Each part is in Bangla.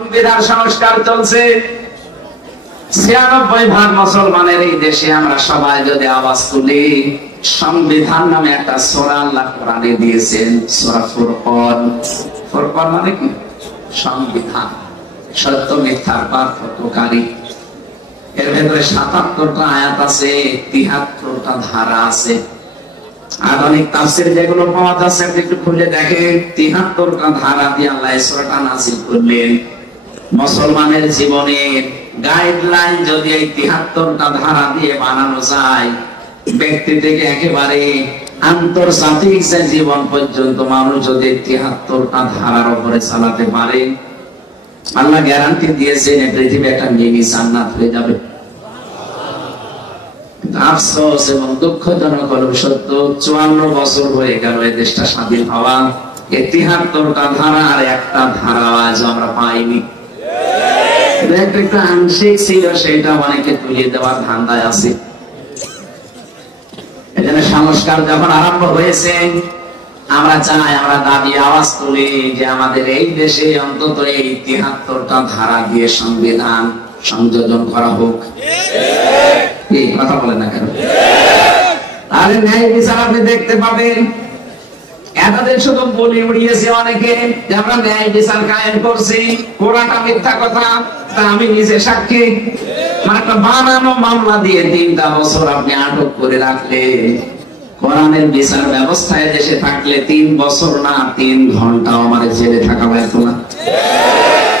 সংবিধান সংস্কার চলছে। ৯৬% মুসলমানের এই দেশে আমরা সবাই যদি আওয়াজ তুলি, সংবিধান নামে একটা সূরা আল্লাহ কোরআনে দিয়েছেন, সূরা ফুরকান। ফুরকান মানে কি? সংবিধান, সত্য মিথ্যার পার্থক্যকারী। এর ভেতরে ৭৭টা আয়াত আছে, ৭৩টা ধারা আছে। আধুনিক তাফসীর যেগুলো পাওয়া যাচ্ছে আপনি একটু খুলে দেখেন, ৭৩টা ধারা দিয়ে আল্লাহ এই সূরাটা নাযিল করলেন। মুসলমানের জীবনের গাইডলাইন যদি এই ৭৩টা ধারা দিয়ে বানানো যায়, ব্যক্তি থেকে একেবারে আন্তর্জাতিক যে জীবন পর্যন্ত মানুষ যদি ৭৩টা ধারার উপরে চালাতে পারে, আল্লাহ গ্যারান্টি দিয়েছেন এই পৃথিবী একটা মিনি জান্নাত হয়ে যাবে। আফসোস এবং দুঃখজনক হলো সত্য, ৫৪ বছর হয়ে গেল এই দেশটা স্বাধীন হওয়া, এই ৭৩টা ধারা আর একটা ধারা আজ আমরা পাইনি। একটা আংশিক ছিল, সেটা অনেকে তুলে দেওয়ার ধান্দায় আছে। এজন্য সংস্কার যখন আরম্ভ হয়েছে, আমরা চাই, আমরা দাবি আওয়াজ তুলি যে আমাদের এই দেশে অন্তত এই ৭৩টা ধারা দিয়ে সংবিধান সংযোজন করা হোক। এই কথা বলেন না কেন? তাহলে ন্যায় বিচার আপনি দেখতে পাবেন। এতদিন শুধু বলে উড়িয়েছে অনেকে যে আমরা ন্যায় বিচার কায়েম করছি, পুরাটা মিথ্যা কথা। তা আমি নিজে সাক্ষী। মানে একটা বানানো মামলা দিয়ে ৩টা বছর আপনি আটক করে রাখলেন। কোরআনের বিচার ব্যবস্থায় দেশে থাকলে ৩ বছর না, ৩ ঘন্টাও আমার জেলে থাকা লাগতো না।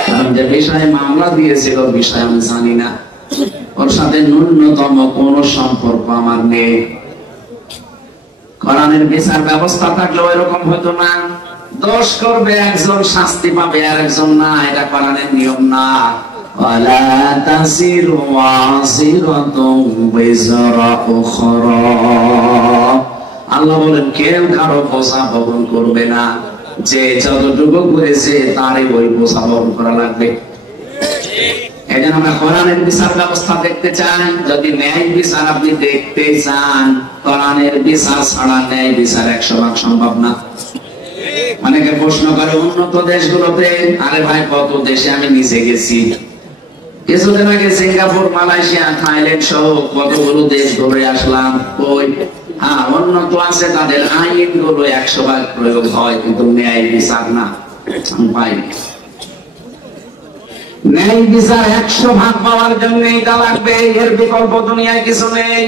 কারণ যে বিষয়ে মামলা দিয়েছিল বিষয় আমি জানি না, ওর সাথে ন্যূনতম কোন সম্পর্ক আমার নেই। কোরআনের বিচার ব্যবস্থা থাকলে এরকম হতো না। দোষ করবে একজন, শাস্তি পাবে আর একজন না, এটা কোরআনের নিয়ম না। ওয়ালা তাসিরু ওয়াসিরাতুম বিজরা উখরা, আল্লাহ বলেন কেউ কারো বোঝা বহন করবে না, যে যতটুকু করেছে তারই ওই বোঝা বহন করা লাগবে। এজন্য আমরা কোরআনের বিচার ব্যবস্থা দেখতে চাই। যদি ন্যায় বিচার আপনি দেখতে চান, কোরআনের বিচার ছাড়া ন্যায় বিচার ১০০% সম্ভব না। অনেকে প্রশ্ন করে উন্নত দেশগুলোতে, আরে ভাই কত দেশে আমি নিজে গেছি, কিছুদিন আগে সিঙ্গাপুর, মালয়েশিয়া, থাইল্যান্ড সহ কতগুলো দেশ ঘুরে আসলাম। ওই হ্যাঁ, উন্নত আছে, তাদের আইনগুলো ১০০% প্রয়োগ হয়, কিন্তু ন্যায় বিচার না, আমি পাইনি। ন্যায় বিচার ১০০% পাওয়ার জন্য এটা লাগবে, এর বিকল্প দুনিয়ায় কিছু নেই।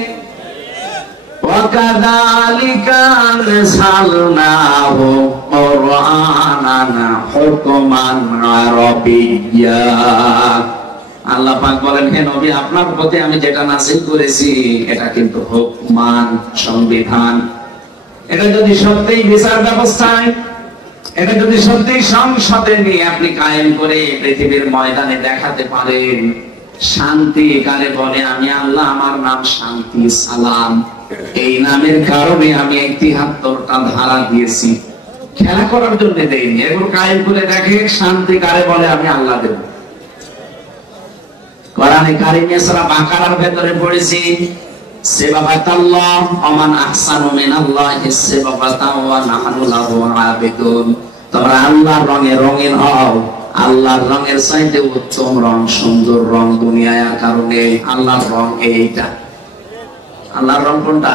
ওয়াকাযালিকা আনসালনাহু কুরআনান হুকমান আরাবিয়্যা, আল্লাহ পাক বলেন, হে নবী, আপনার প্রতি আমি যেটা নাযিল করেছি এটা কিন্তু হুকমান, সংবিধান। এটা যদি সত্যিই বিচার ব্যবস্থায়, এটা যদি সত্যি সংসদে নিয়ে আপনি কায়েম করে পৃথিবীর ময়দানে দেখাতে পারেন, শান্তি কারে বলে? আমি আল্লাহ, আমার নাম শান্তি, সালাম। এই নামের কারণে আমি ৭৩টা ধারা দিয়েছি, খেলা করার জন্য দেইনি। এগুলো কায়েম করে দেখে শান্তি কারে বলে, আমি আল্লাহ দেব। কোরআনে কারিমে সূরা বাকারার ভেতরে পড়েছি, সিবাবাতাল্লাহ ওমান আহসানু মিনাল্লাহি সিবাবাতাও ওয়া নাহনু লাহু আবিদুন। তোমরা আল্লাহর রঙে রঙিন হও, আল্লাহর রঙের চাইতে উত্তম রং, সুন্দর রং দুনিয়ায় আর কারণে। আল্লাহর রং এইটা। আল্লাহর রং কোনটা?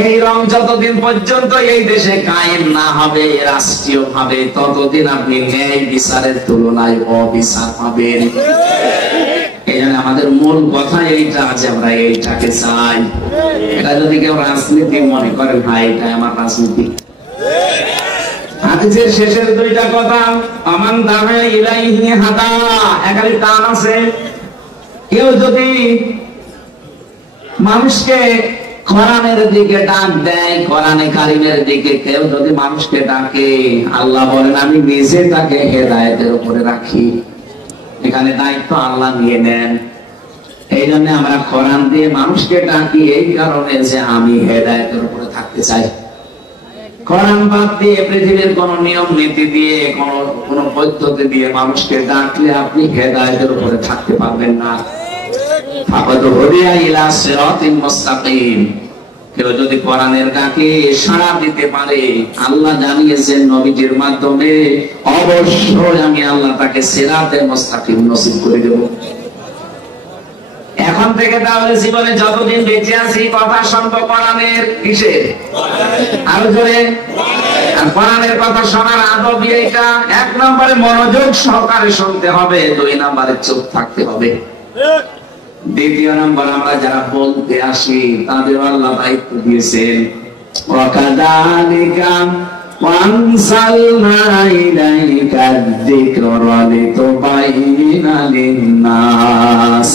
এই রং যতদিন পর্যন্ত এই দেশে কায়েম না হবে রাষ্ট্রীয় ভাবে, ততদিন আপনি ন্যায় বিচারের তুলনায় অবিচার পাবেন। এই জন্য আমাদের মূল কথা এইটা আছে, আমরা এইটাকে চাই। এটা যদি কেউ রাজনীতি মনে করে, ভাই এটা আমার রাজনীতি। হাদিসের শেষের 2টা কথা, আমান দামে ইলাইহি হাদা, একালি টান আছে। কেউ যদি মানুষকে কোরআনের দিকে ডাক দেয়, কোরআনে কারিমের দিকে কেউ যদি মানুষকে ডাকে, আল্লাহ বলেন আমি নিজে তাকে হেদায়েতের উপরে রাখি। এখানে দায়িত্ব আল্লাহ নিয়ে নেন। এই জন্য আমরা কোরআন দিয়ে মানুষকে ডাকি, এই কারণে যে আমি হেদায়েতের উপরে থাকতে চাই। কোরআন বাদ দিয়ে পৃথিবীর কোন নিয়ম নীতি দিয়ে, কোন পদ্ধতি দিয়ে মানুষকে ডাকলে আপনি হেদায়েতের উপরে থাকতে পারবেন না। ফাকাদ হুদিয়া ইলা সিরাতিন মুস্তাকিম, কেউ যদি কোরআনের ডাকে সাড়া দিতে পারে, আল্লাহ জানিয়েছেন নবীজির মাধ্যমে, অবশ্যই আমি আল্লাহ তাকে সিরাতে মুস্তাকিম নসিব করে দেব। এখন থেকে তাহলে জীবনে যতদিন বেঁচে আছি কথা শুনবো কোরআনের, কিসের? আরো জোরে। আর কোরআনের কথা শোনার আদব এইটা, 1 নম্বরে মনোযোগ সহকারে শুনতে হবে, 2 নম্বরে চুপ থাকতে হবে। দ্বিতীয় নম্বর, আমরা যারা বলতে আসি তাদের আল্লাহ দায়িত্ব দিয়েছেন, ওয়াকাযালিকা ওয়ানসালনা ইলাইকা যিকরা লিতুবাইয়িনা লিন-নাস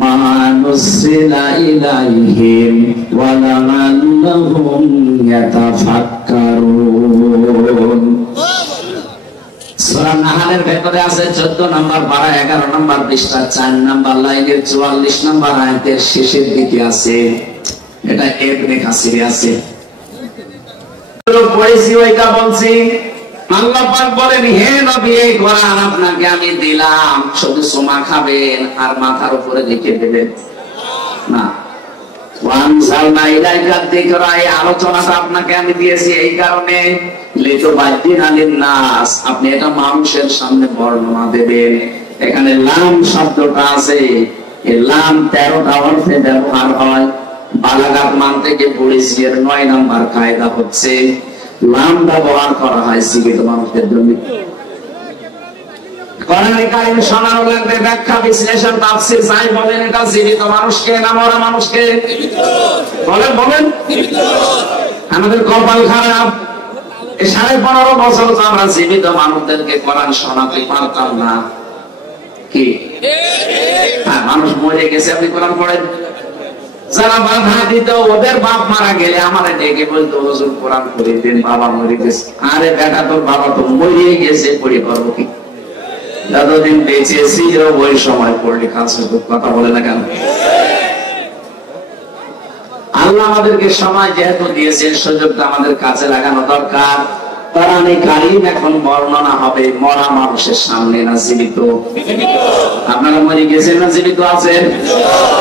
মা নুসিলা ইলাইহিম ওয়া লাআল্লাহুম ইয়াতাফাক্কারুন। সূরা নাহলের ভেতরে আছে 14 নম্বর পারা 11 নম্বর পৃষ্ঠা 4 নম্বর লাইনের 44 নম্বর আয়াতের শেষের দিকে আছে। এটা ইবনে কাসিরে আছে। পড়েছি ওইটা বলছি। আল্লাহ পাক বলেন, হে নবী, এই কোরআন আপনাকে আমি দিলাম, শুধু সুমা খাবেন আর মাথার উপরে লিখে দেবেন না। ওয়ানসালনা ইলাইকা যিকরা, এই আলোচনাটা আপনাকে আমি দিয়েছি এই কারণে, লিতুবাইয়িনা লিন-নাস, আপনি এটা মানুষের সামনে বর্ণনা দেবেন। এখানে লাম শব্দটা আছে, এই লাম 13টা অর্থে ব্যবহার হয়। বালাগাত মান থেকে পড়েছি, এর 9 নাম্বার কায়দা হচ্ছে লাম ব্যবহার করা হয় জীবিত মানুষের জন্য। কোরআনে কারীম শোনানো লাগবে, ব্যাখ্যা বিশ্লেষণ তাফসীর যাই বলেন, এটা জীবিত মানুষকে না মরা মানুষকে? বলেন বলেন। আমাদের কপাল খারাপ, এই 15.5 বছর তো আমরা জীবিত মানুষদেরকে কোরআন শোনাতে পারতাম না। কি হ্যাঁ, মানুষ মরে গেছে, আপনি কোরআন পড়েন। যারা বাধা দিত, ওদের বাপ মারা গেলে আমার ডেকে বলতো, হুজুর কোরআন পড়ে দিন, বাবা মরে গেছে। আরে বেটা, তোর বাবা তো মরে গেছে, পড়ে পারবো কি? যতদিন বেঁচে ছিল ওই সময় পড়লে কাছে কথা বলে না কেন? আল্লাহ আমাদেরকে সময় যেহেতু দিয়েছেন, সুযোগটা আমাদের কাছে লাগানো দরকার। কোরআনে কারীম এখন বর্ণনা হবে মরা মানুষের সামনে, না জীবিত? আপনারা মরে গেছেন না জীবিত আছেন?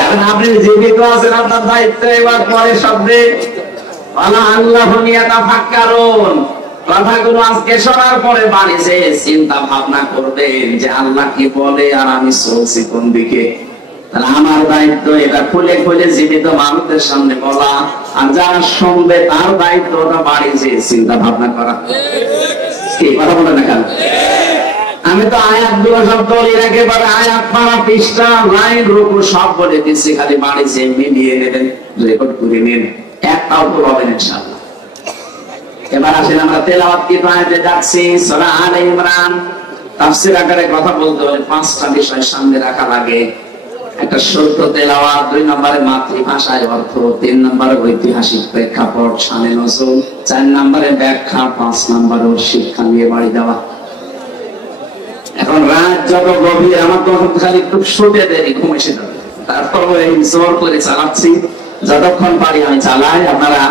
এখন আপনি জীবিত আছেন, আপনার দায়িত্ব এবার পরে শব্দে লাআল্লাহুম ইয়াতাফাক্কারুন, কথাগুলো আজকে শোনার পরে বাড়িতে চিন্তা ভাবনা করবেন যে আল্লাহ কি বলে আর আমি চলছি কোন দিকে। তাহলে আমার দায়িত্ব এটা খুলে খুলে জীবিত মানুষদের সামনে বলা, আর যারা শুনবে তার দায়িত্ব ওটা বাড়িতে চিন্তা ভাবনা করা। কি কথা বলে না কেন? আমি তো আয়াতগুলো সব দলিল একেবারে আয়াত পারা পৃষ্ঠা লাইন রুকু সব বলে দিচ্ছি, খালি বাড়িতে মিলিয়ে নেবেন, রেকর্ড করে নিন, একটাও ভুল হবে না ইনশাআল্লাহ। এবার আসেন আমরা তেলাওয়াত কি আয়াতে যাচ্ছি, সূরা আলে ইমরান। তাফসীর আকারে কথা বলতে হলে 5টা বিষয় সামনে রাখা লাগে। একটা সত্য তেলাওয়াত, 2 নম্বরে মাতৃভাষায় অর্থ, 3 নম্বরে ঐতিহাসিক প্রেক্ষাপট শানে নজুল, 4 নম্বরে ব্যাখ্যা, 5 নম্বরে শিক্ষা নিয়ে বাড়ি যাওয়া। এখন রাত যত গভীর, আমার তখন খালি একটু শুতে দেরি, ঘুম এসে যাবে, তারপর জোর করে চালাচ্ছি, যতক্ষণ পারি আমি চালাই। আপনারা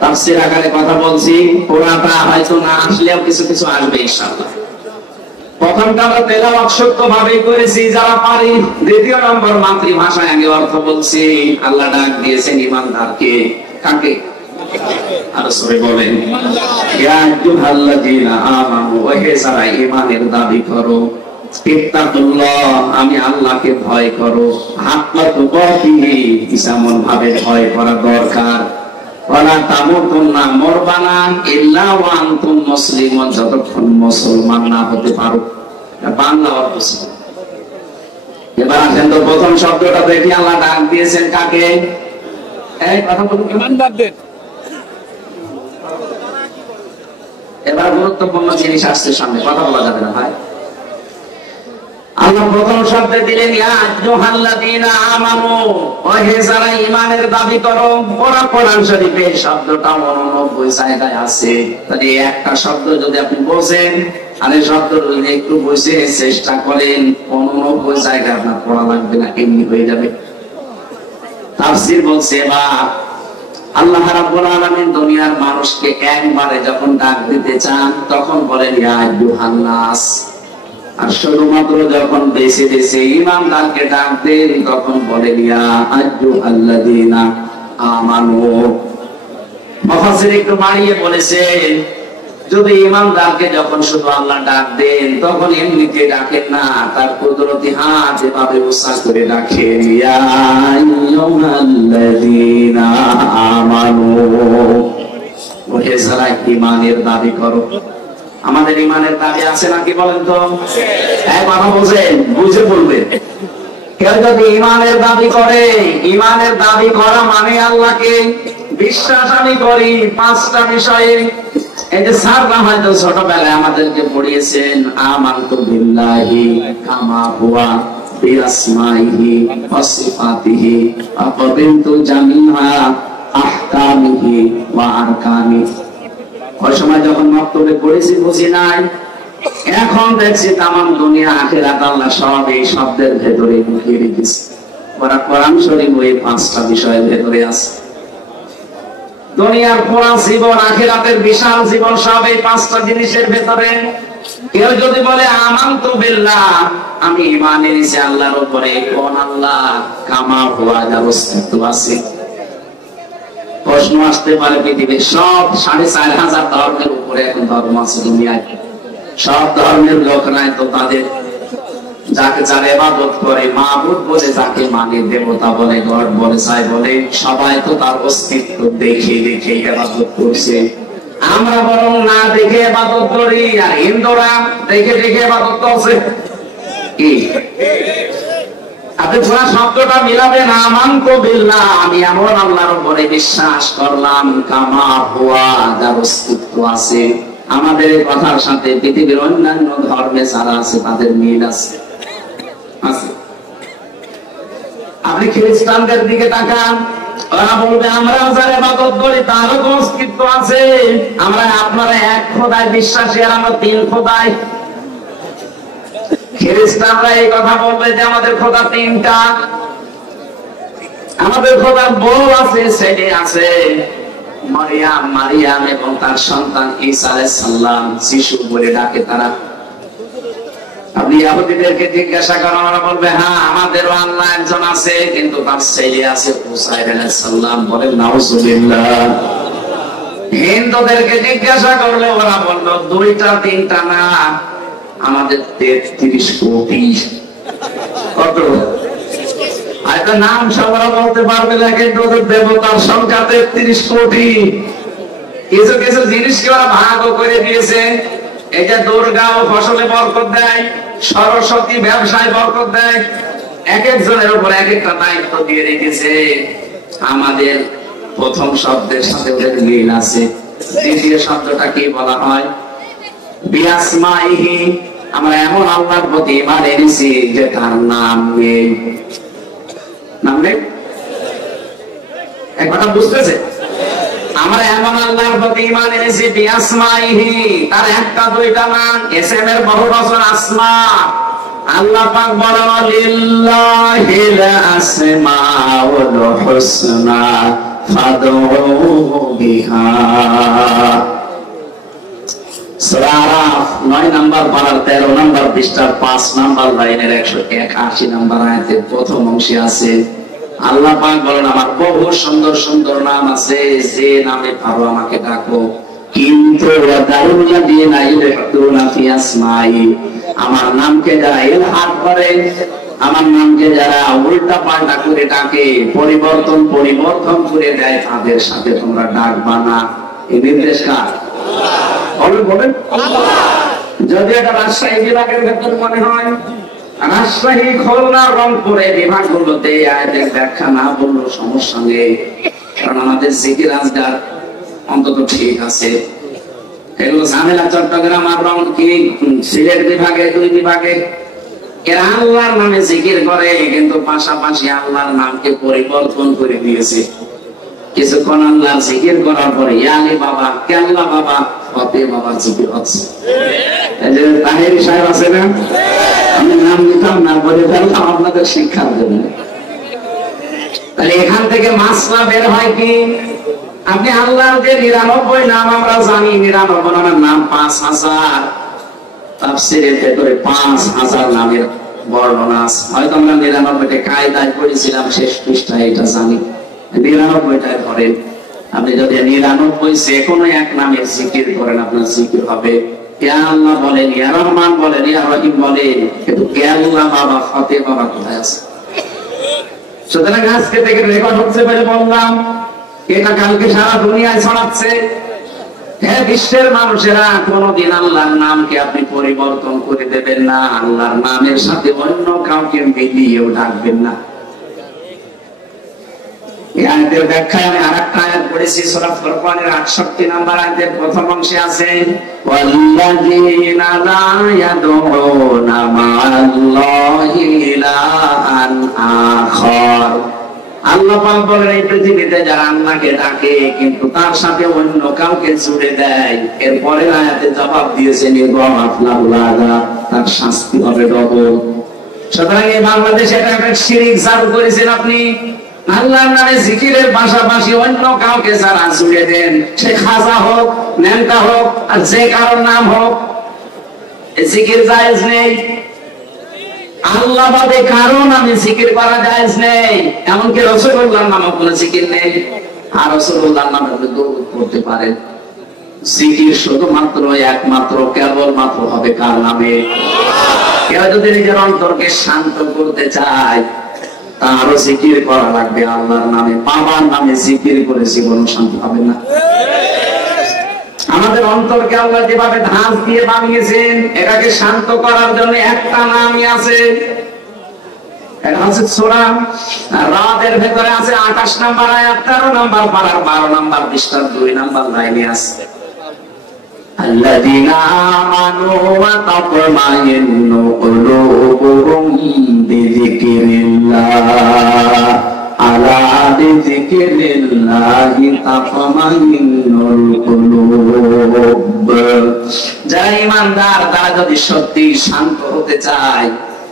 তাফসীর আকারে কথা বলছি, পুরাটা হয়তো না আসলেও কিছু কিছু আসবে ইনশাআল্লাহ। প্রথমটা আমরা তেলাওয়াত সত্যভাবে করেছি যারা পারি। দ্বিতীয় নম্বর, মাতৃভাষায় আগে অর্থ বলছি। আল্লাহ ডাক দিয়েছেন ঈমানদারকে, কাকে? আরো সবাই বলেন, ইয়া আইয়ুহাল্লাযীনা আমানু, ওহে যারা ঈমানের দাবি করো, ইত্তাকুল্লাহ, আমি আল্লাহকে ভয় করো, হাক্কা তুকাতিহি, যেমন ভাবে ভয় করা দরকার। ওয়ালা তামুতুন্না, মরবা না, ইল্লা ওয়া আনতুম মুসলিমুন, যতক্ষণ মুসলমান না হতে পারো। বাংলা অর্থ। এবার আসেন তো প্রথম শব্দটা দেখি, আল্লাহ ডাক দিয়েছেন কাকে? এই কথা বলুন, ঈমানদারদের। এবার গুরুত্বপূর্ণ জিনিস আসছে সামনে, কথা বলা যাবে না ভাই। আল্লাহ প্রথম শব্দে দিলেন ইয়া আইয়ুহাল্লাযীনা আমানু, ওহে যারা ঈমানের দাবি করো। ওরা কোরআন শরীফে শব্দটা 89 জায়গায় আছে। তাহলে একটা শব্দ যদি আপনি বোঝেন আর এই শব্দ যদি একটু বুঝে চেষ্টা করেন, 89 জায়গায় আপনার পড়া লাগবে না, এমনি হয়ে যাবে। তাফসীর বলছে এবার আল্লাহ রাব্বুল আলামিন দুনিয়ার মানুষকে একবারে যখন ডাক দিতে চান তখন বলেন ইয়া আইয়ুহান নাস, আর শুধুমাত্র যখন বেশি বেশি ঈমানদারকে ডাক দেন তখন বলেন ইয়া আইয়ুহাল্লাযীনা আমানু, মুফাসসির একটু বাড়িয়ে বলেছেন, যদি ইমানদারকে যখন শুধু আল্লাহ ডাক দেন তখন এমনিতে ডাকেন না, তার কুদরতি হাত এভাবে উৎসাহ করে ডাকেন, ইয়া আইয়ুহাল্লাযীনা আমানু, ওহে যারা ঈমানের দাবি করো। আমাদের ঈমানের দাবি আছে নাকি বলেন তো? এক কথা বলেন, বুঝে বলবেন। কেউ যদি ঈমানের দাবি করে, ঈমানের দাবি করা মানে আল্লাহকে বিশ্বাস আমি করি পাঁচটা বিষয়ে। এই যে স্যাররা হয়তো ছোটবেলায় আমাদেরকে পড়িয়েছেন, আমানতু বিল্লাহি কামা হুয়া বিআসমাইহি ওয়া সিফাতিহি ওয়া ক্বাবিলতু জামিআ আহকামিহি ওয়া আরকানিহি। ওই সময় যখন মক্তবে পড়েছি বুঝি নাই, এখন দেখছি তামাম দুনিয়া আখিরাত আল্লাহ সব এই শব্দের ভেতরে ঢুকিয়ে রেখেছে। ওরা কোরআন শরীফ ওই পাঁচটা বিষয়ের ভেতরে আছে। দুনিয়ার পুরা জীবন, আখিরাতের বিশাল জীবন সব এই পাঁচটা জিনিসের ভেতরে। কেউ যদি বলে আমানতু বিল্লাহ, আমি ঈমান এনেছি আল্লাহর উপরে, কোন আল্লাহ? কামা হুয়া, যার অস্তিত্ব আছে। প্রশ্ন আসতে পারে, পৃথিবীর সব 4500 ধর্মের উপরে এখন ধর্ম আছে দুনিয়ায়, সব ধর্মের লোকরাই তো তাদের যাকে যারা ইবাদত করে, মাবুদ বলে যাকে মানে, দেবতা বলে, গড বলে, যাই বলে, সবাই তো তার অস্তিত্ব দেখে দেখে ইবাদত করছে। আমরা বরং না দেখে ইবাদত করি, আর হিন্দুরা দেখে দেখে ইবাদত করছে। কি আপনি পুরা শব্দটা মিলাবেন, আমানতু বিল্লাহ, আমি এমন আল্লাহর উপরে বিশ্বাস করলাম, কামা হুয়া, যার অস্তিত্ব আছে। আমাদের এই কথার সাথে পৃথিবীর অন্যান্য ধর্মে যারা আছে তাদের মিল আছে। আপনি খ্রিস্টানদের দিকে তাকান, ওরা বলবে আমরা যারা ইবাদত করি তারও তো অস্তিত্ব আছে, আমরা আপনারা এক খোদায় বিশ্বাসী আর আমরা তিন খোদায়। খ্রিস্টানরা এই কথা বলবে যে আমাদের খোদা তিনটা, আমাদের খোদার বউ আছে, ছেলে আছে, মারিয়াম এবং তার সন্তান ঈসা আলাইহিস সালাম, শিশু বলে ডাকে তারা। আপনি ইহুদিদেরকে জিজ্ঞাসা করেন, ওরা বলবে হ্যাঁ আমাদেরও আল্লাহ একজন আছে, কিন্তু তার ছেলে আছে উযাইর আলাইহিস সালাম, বলে নাউযুবিল্লাহ। হিন্দুদেরকে জিজ্ঞাসা করলে ওরা বলবে দুইটা তিনটা না, আমাদের 33 কোটি। কত? হয়তো নাম সবাই বলতে পারবে না, কিন্তু দেবতার সংখ্যা 33 কোটি। কিছু কিছু জিনিসকে ওরা ভাগ করে দিয়েছে। এই যে দুর্গা ও ফসলে বরকত দেয়, সরস্বতী ব্যবসায় বরকত দেয়, এক একজনের উপর এক একটা দায়িত্ব দিয়ে রেখেছে। আমাদের প্রথম শব্দের সাথে ওদের মিল আছে। দ্বিতীয় শব্দটা কি বলা হয়? বিআসমাইহি, আমরা এমন আল্লাহর প্রতি ঈমান এনেছি যে তার নাম নেই। নাম নেই? এক কথা বুঝতেছে? আমরা এমন আল্লাহর প্রতি ঈমান এনেছি বিআসমাইহি, তার একটা দুইটা নাম, ইসম এর বহু বচন আসমা। আল্লাহ পাক বলেন লিল্লাহিল আসমাউল হুসনা ফাদউহু বিহা। সূরা আরাফ 9 নম্বর পারার 13 নম্বর পৃষ্ঠার 5 নম্বর লাইনের 181 নম্বর আয়াতের প্রথম অংশে আছে, আল্লাহ পাক বলেন আমার বহু সুন্দর সুন্দর নাম আছে, যে নামে পারো আমাকে ডাকো। কিন্তু ওয়াদারুল্লাযীনা ইলহাদুনা ফি আসমাই, আমার নামকে যারা ইলহাদ করে, আমার নামকে যারা উল্টা পাল্টা করে ডাকে, পরিবর্তন করে দেয়, তাদের সাথে তোমরা ডাকবা না। এই নির্দেশ কার? বলেন যদি এটা রাজশাহী বিভাগের ভেতর মনে হয়, রাজশাহী, খুলনা, রংপুরে বিভাগগুলোতে আয়াতের ব্যাখ্যা না বললেও সমস্যা নেই, কারণ আমাদের জিকির আজকার অন্তত ঠিক আছে। এগুলো ঝামেলা চট্টগ্রাম আর সিলেট বিভাগে, 2 বিভাগে এরা আল্লাহর নামে জিকির করে, কিন্তু পাশাপাশি আল্লাহর নামকে পরিবর্তন করে দিয়েছে। কিছুক্ষণ আল্লাহ জিকির করার পরে ইয়ালি বাবা, কেল্লা বাবা, ফতে বাবার জিকির হচ্ছে। এই যে তাহেরি সাহেব আছে না, আমি নাম নিতাম না, বলে ফেললাম আপনাদের শিক্ষার জন্য। তাহলে এখান থেকে মাসলা বের হয় কি, আপনি আল্লাহর যে 99 নাম আমরা জানি, 99 নাম 5000, তাফসীরের ভেতরে 5000 নামের বর্ণনা আছে। হয়তো আমরা 99টা কায়দায় পড়েছিলাম, শেষ পৃষ্ঠায় এটা জানি, 99টায় ধরেন। আপনি যদি 99 যে কোনো এক নামের জিকির করেন আপনার জিকির হবে। ইয়া আল্লাহ বলেন, ইয়া রহমান বলেন, ইয়া রহিম বলেন, কিন্তু ইয়া আল্লাহ বাবা ফতে বাবা কোথায় আছে? সুতরাং আজকে থেকে রেকর্ড হচ্ছে বলে বললাম, এটা কালকে সারা দুনিয়ায় ছড়াচ্ছে। হ্যাঁ, বিশ্বের মানুষেরা কোনদিন আল্লাহর নামকে আপনি পরিবর্তন করে দেবেন না, আল্লাহর নামের সাথে অন্য কাউকে মিলিয়েও ডাকবেন না। এই আয়াতের ব্যাখ্যায় আমি আরেকটা আয়াত পড়েছি, সূরা ফুরকানের 68 নম্বর আয়াতের প্রথম অংশে আছে, ওয়াল্লাযীনা লা ইয়াদউনা মা'আল্লাহি ইলাহান আখার। আল্লাহ পাক বলেন, এই পৃথিবীতে যারা আল্লাহকে ডাকে কিন্তু তার সাথে অন্য কাউকে জুড়ে দেয়, এর পরের আয়াতে জবাব দিয়েছেন, তার শাস্তি হবে ডবল। সুতরাং এই বাংলাদেশে একটা শিরক চালু করেছেন আপনি। আল্লাহর নামে জিকিরের পাশাপাশি অন্য কাউকে যারা জুড়ে দেন, সে খাজা হোক, নেতা হোক, আর যে কারোর নাম হোক, জিকির জায়েজ নেই। আল্লাহ বাদে কারো নামে জিকির করা জায়েজ নেই। এমনকি রাসূলুল্লাহর নামে কোনো জিকির নেই। আর রাসূলুল্লাহর নামে দরুদ পড়তে পারেন। জিকির শুধুমাত্র একমাত্র কেবলমাত্র হবে কার নামে? কেউ যদি নিজের অন্তরকে শান্ত করতে চায় তারও জিকির করা লাগবে আল্লাহর নামে। বাবার নামে জিকির করে জীবন শান্তি হবে না। আমাদের অন্তরকে আল্লাহ যেভাবে ধাঁচ দিয়ে বানিয়েছেন, এটাকে শান্ত করার জন্য একটা নামই আছে, এটা হচ্ছে সূরা রাদের ভেতরে আছে 28 নম্বর আয়াত, 13 নম্বর পারার 12 নম্বর পৃষ্ঠার 2 নম্বর লাইনে আছে, আল্লাযীনা আমানু ওয়া তাতমাইন্নু কুলুবুহুম বিযিকরিল্লাহ আলা বিযিকরিল্লাহি তাতমাইন্নুল কুলুব। যারা ঈমানদার তারা যদি সত্যি শান্ত হতে চায়,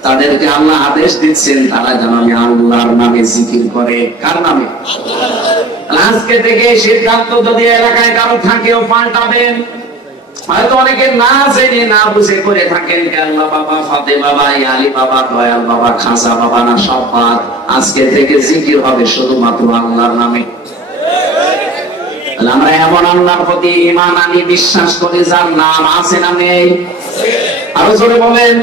তাদেরকে আল্লাহ আদেশ দিচ্ছেন তারা যেন আল্লাহর নামে জিকির করে। কার নামে? আজকে থেকে সিদ্ধান্ত যদি এলাকায় কারো থাকেও পাল্টাবেন। হয়তো অনেকে না জেনে না বুঝে করে থাকেন, আল্লাহ বাবা, ফতে বাবা, আলী বাবা, দয়াল বাবা, খাসা বাবা, না সব বাদ। আজকে থেকে জিকির হবে শুধুমাত্র আল্লাহর নামে। আমরা এমন আল্লাহর প্রতি ঈমান আনি, বিশ্বাস করি যার নাম আছে না নেই? আরো জোরে বলেন।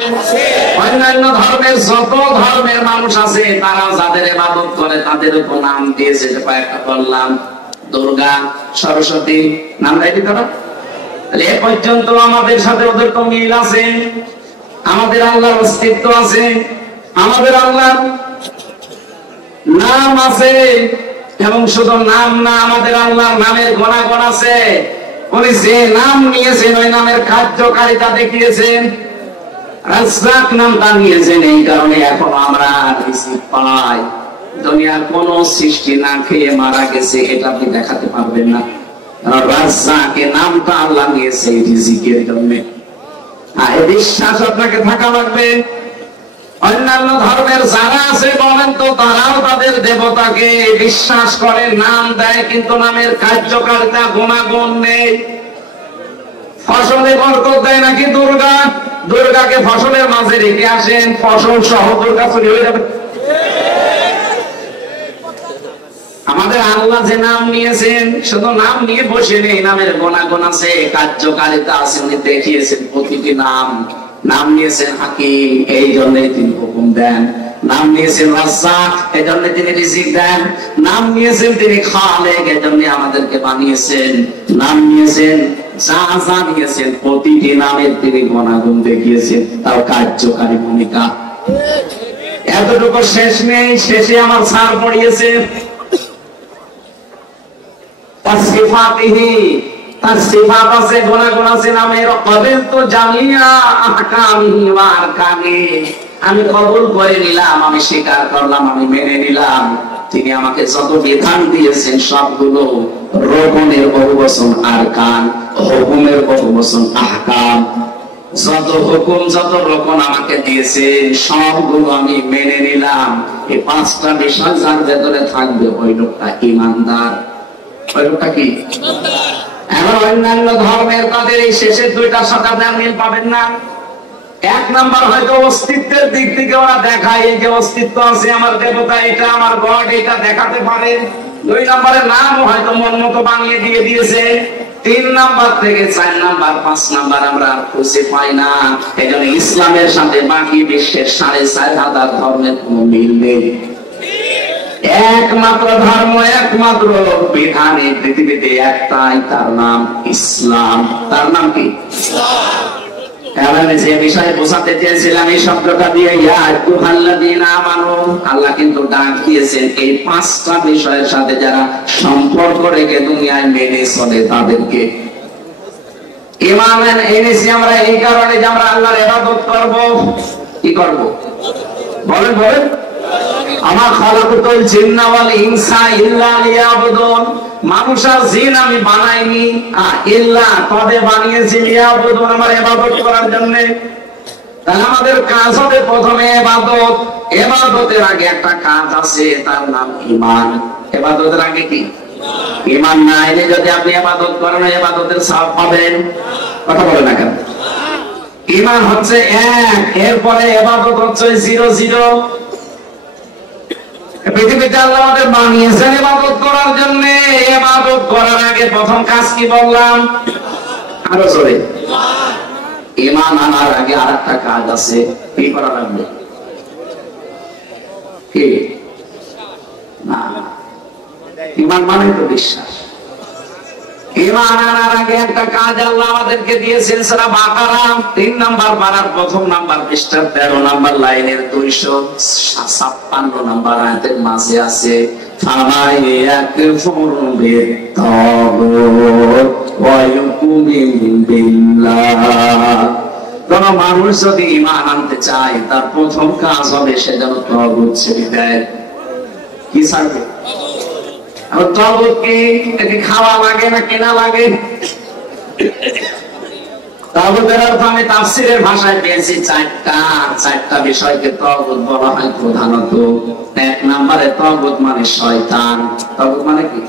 অন্যান্য ধর্মের যত ধর্মের মানুষ আছে তারা যাদের ইবাদত করে তাদের উপর নাম দিয়েছে, কয়েকটা বললাম, দুর্গা, সরস্বতী, নাম রাখি তারা। এ পর্যন্ত আমাদের সাথে ওদের তো মিল আছে। আমাদের আল্লাহর অস্তিত্ব আছে, আমাদের আল্লাহর নাম আছে, এবং শুধু নাম না, আমাদের আল্লাহর নামের গুণাগুণ আছে। উনি যে নাম নিয়েছেন ওই নামের কার্যকারিতা দেখিয়েছেন। রাজ্জাক নামটা নিয়েছেন এই কারণে এখন আমরা রিজিক পাই। দুনিয়ার কোন সৃষ্টি না খেয়ে মারা গেছে এটা আপনি দেখাতে পারবেন না। রাজ্জাকের নামটা আল্লাহ নিয়েছে রিজিকের জন্য। এই বিশ্বাস আপনাকে থাকা লাগবে। অন্যান্য ধর্মের যারা আছে বলেন তো, তারাও তাদের দেবতাকে বিশ্বাস করে, নাম দেয়, কিন্তু নামের কার্যকারিতা গুণাগুণ নেই। ফসলে বরকত দেয় নাকি দুর্গা? দুর্গাকে ফসলের মাঝে রেখে আসেন, ফসল সহ দুর্গা চুরি হয়ে যাবে। আমাদের আল্লাহ যে নাম নিয়েছেন, শুধু নাম নিয়ে বসে নেই, নামের গুণাগুণ আছে, কার্যকারিতা আছে, উনি দেখিয়েছেন প্রতিটি নাম। নাম নিয়েছেন হাকিম, এই জন্য তিনি হুকুম দেন। নাম নিয়েছেন রাজ্জাক, এই জন্য তিনি রিজিক দেন। নাম নিয়েছেন তিনি খালেক, এই জন্য আমাদেরকে বানিয়েছেন। নাম নিয়েছেন, যা যা নিয়েছেন প্রতিটি নামের তিনি গুণাগুণ দেখিয়েছেন, তাও কার্যকারী ভূমিকা। এতটুকু শেষ নেই, শেষে আমার ছাড় পড়িয়েছে তার সিফাতিহি, তার সিফাত আছে, গুণাগুণ আছে নামের। কবিল তো জামিয়া আহকামিহি ওয়া আরকানিহি, আমি কবুল করে নিলাম, আমি স্বীকার করলাম, আমি মেনে নিলাম। তিনি আমাকে যত বিধান দিয়েছেন সবগুলো রকমের বহুবচন আরকান, হুকুমের বহুবচন আহকাম। যত হুকুম, যত রকম আমাকে দিয়েছেন সবগুলো আমি মেনে নিলাম। এই পাঁচটা বিষয় যার ভেতরে থাকবে ওই লোকটা ঈমানদার। ওই লোকটা কি? এখন অন্যান্য ধর্মের তাদের এই শেষের দুইটার সাথে আপনি মিল পাবেন না। এক নাম্বার হয়তো অস্তিত্বের দিক থেকে ওরা দেখায়, এই যে অস্তিত্ব আছে, আমার দেবতা এটা, আমার গড এটা দেখাতে পারে। 2 নম্বরের নাম হয়তো মন মতো বানিয়ে দিয়ে দিয়েছে। 3 নাম্বার থেকে 4 নাম্বার 5 নাম্বার আমরা খুঁজে পাই না। এজন্য ইসলামের সাথে বাকি বিশ্বের 4,500 ধর্মের কোনো মিল নেই। একমাত্র ধর্ম, একমাত্র বিধান এই পৃথিবীতে একটাই, তার নাম ইসলাম। তার নাম কি? যে বিষয়ে বোঝাতে চেয়েছিলাম এই শব্দটা দিয়ে, আল্লাহ কিন্তু ডাক দিয়েছেন এই 5টা বিষয়ের সাথে যারা সম্পর্ক রেখে দুনিয়ায় মেনে চলে তাদেরকে। ঈমান এনেছি আমরা এই কারণে যে আমরা আল্লাহর ইবাদত করব। কি করব? বলেন বলেন। আমা খালাকুল জিন্না ওয়াল ইনসা ইল্লা লিয়াবুদুন। মানুষ আর জিন আমি বানাইনি, ইল্লা তবে বানিয়েছি লিয়াবুদুন, আমার ইবাদত করার জন্য। তাহলে আমাদের কাজ হবে প্রথমে ইবাদত। ইবাদতের আগে একটা কাজ আছে, তার নাম ঈমান। ইবাদতের আগে কি? ঈমান না এলে যদি আপনি ইবাদত করেন, ইবাদতের সওয়াব পাবেন? কথা বলেন না কেন? ঈমান হচ্ছে 1, এরপরে ইবাদত হচ্ছে 0। পৃথিবীতে আল্লাহ আমাদের বানিয়েছেন ইবাদত করার জন্য। ইবাদত করার আগে প্রথম কাজ কি বললাম? আরো জোরে। ঈমান আনার আগে আরেকটা কাজ আছে। কি করা লাগবে? কি? না, ঈমান মানে তো বিশ্বাস। ঈমান আনার আগে একটা কাজ আল্লাহ আমাদেরকে দিয়েছেন। সূরা বাকারা 3 নাম্বার পারার 1 নাম্বার পৃষ্ঠার 13 নাম্বার লাইনের 256 নাম্বার আয়াতের মাঝে আছে, ফামাইয়াকুফুর বিত-তাগুত ওয়া ইউমিনু বিল্লাহ। কোন মানুষ যদি ঈমান আনতে চায়, তার প্রথম কাজ হবে সে যেন তাগুত ছেড়ে দেয়। কি ছাড়বে? খাওয়া লাগে না কেনা লাগে? তাগুতের অর্থ আমি তাফসীরের ভাষায় পেয়েছি 4টা বিষয়কে তাগুত বলা হয় প্রধানত। 1 নম্বরে তাগুত মানে শয়তান। তাগুত মানে কি?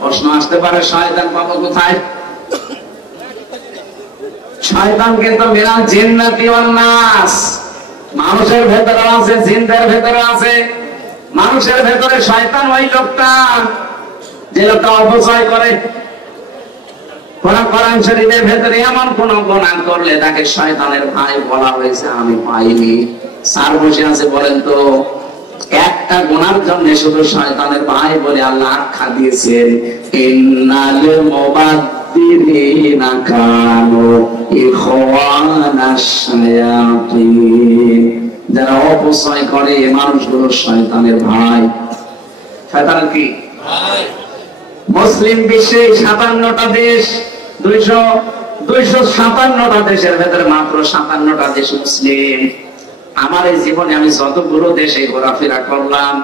প্রশ্ন আসতে পারে, শয়তান পাবো কোথায়? শয়তান কিন্তু মিনাল জিন্নাতি ওয়ান নাস, মানুষের ভেতরে আছে, জিনদের ভেতরে আছে। মানুষের ভেতরে শয়তান ওই লোকটা যে লোকটা অপচয় করে। কোরআন শরীফের ভেতরে এমন কোন গুনাহ করলে তাকে শয়তানের ভাই বলা হয়েছে? আমি পাইনি। স্যার বসে আছে, বলেন তো একটা গুনার জন্য শুধু শয়তানের ভাই বলে আল্লাহ আখ্যা দিয়েছেন, ইন্নাল মুবাদ্দিরিনা কানু ইখওয়ানাশ শায়াতিন। যারা অপচয় করে মানুষগুলো শয়তানের ভাই। শয়তানের কি ভাই? মুসলিম বিশ্বে 57টা দেশ, 257টা দেশের ভেতরে মাত্র 57টা দেশ মুসলিম। আমার এই জীবনে আমি যতগুলো দেশে ঘোরাফেরা করলাম,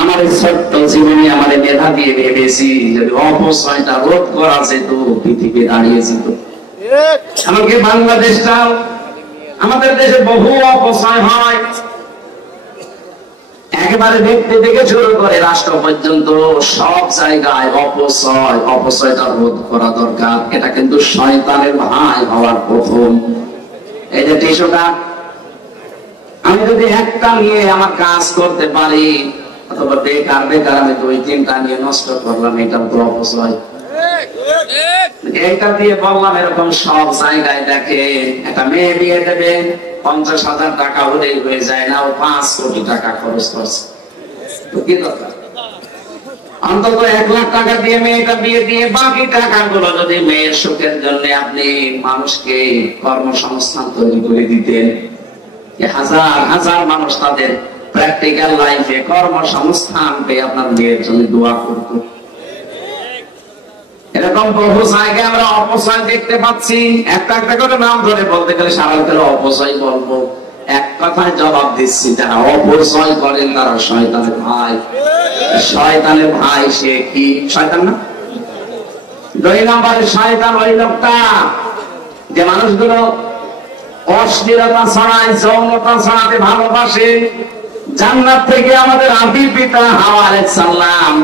আমার এই ছোট্ট জীবনে আমার মেধা দিয়ে ভেবেছি যদি অপচয়টা রোধ করা যেত, পৃথিবী দাঁড়িয়ে যেত। এমনকি বাংলাদেশটাও, আমাদের দেশে বহু অপচয় হয়, একেবারে ব্যক্তি থেকে শুরু করে রাষ্ট্র পর্যন্ত সব জায়গায় অপচয়টা রোধ করা দরকার। এটা কিন্তু শয়তানের ভাই হওয়ার প্রথম। এই যে টিস্যুটা, আমি যদি একটা নিয়ে আমার কাজ করতে পারি, অথবা বেকার আমি 2-3টা নিয়ে নষ্ট করলাম, এটা তো অপচয়। এইটা দিয়ে বললাম এরকম সব জায়গায় দেখে একটা মেয়ে বিয়ে দেবে, 50,000 টাকা হলেই হয়ে যায় না, ও 5 কোটি টাকা খরচ করছে। তো কি দরকার? অন্তত 1 লাখ টাকা দিয়ে মেয়েটা বিয়ে দিয়ে বাকি টাকাগুলো যদি মেয়ের সুখের জন্য আপনি মানুষকে কর্মসংস্থান তৈরি করে দিতেন, হাজার হাজার মানুষ তাদের প্র্যাকটিক্যাল লাইফে কর্মসংস্থান পেয়ে আপনার মেয়ের জন্য দোয়া করত। এরকম বহু জায়গায় আমরা অপচয় দেখতে পাচ্ছি। একটা একটা করে নাম ধরে বলতে গেলে সারাদিন অপচয় বলবো। এক কথায় জবাব দিচ্ছি, যারা অপচয় করেন তারা শয়তানের ভাই। শয়তানের ভাই সে কি? শয়তান না? 2 নম্বরে শয়তান ওই লোকটা যে মানুষগুলো অশ্লীলতা ছড়ায়, যৌনতা ছড়াতে ভালোবাসে। জান্নাত থেকে আমাদের আদি পিতা হাওয়া আলাইহিস সালাম,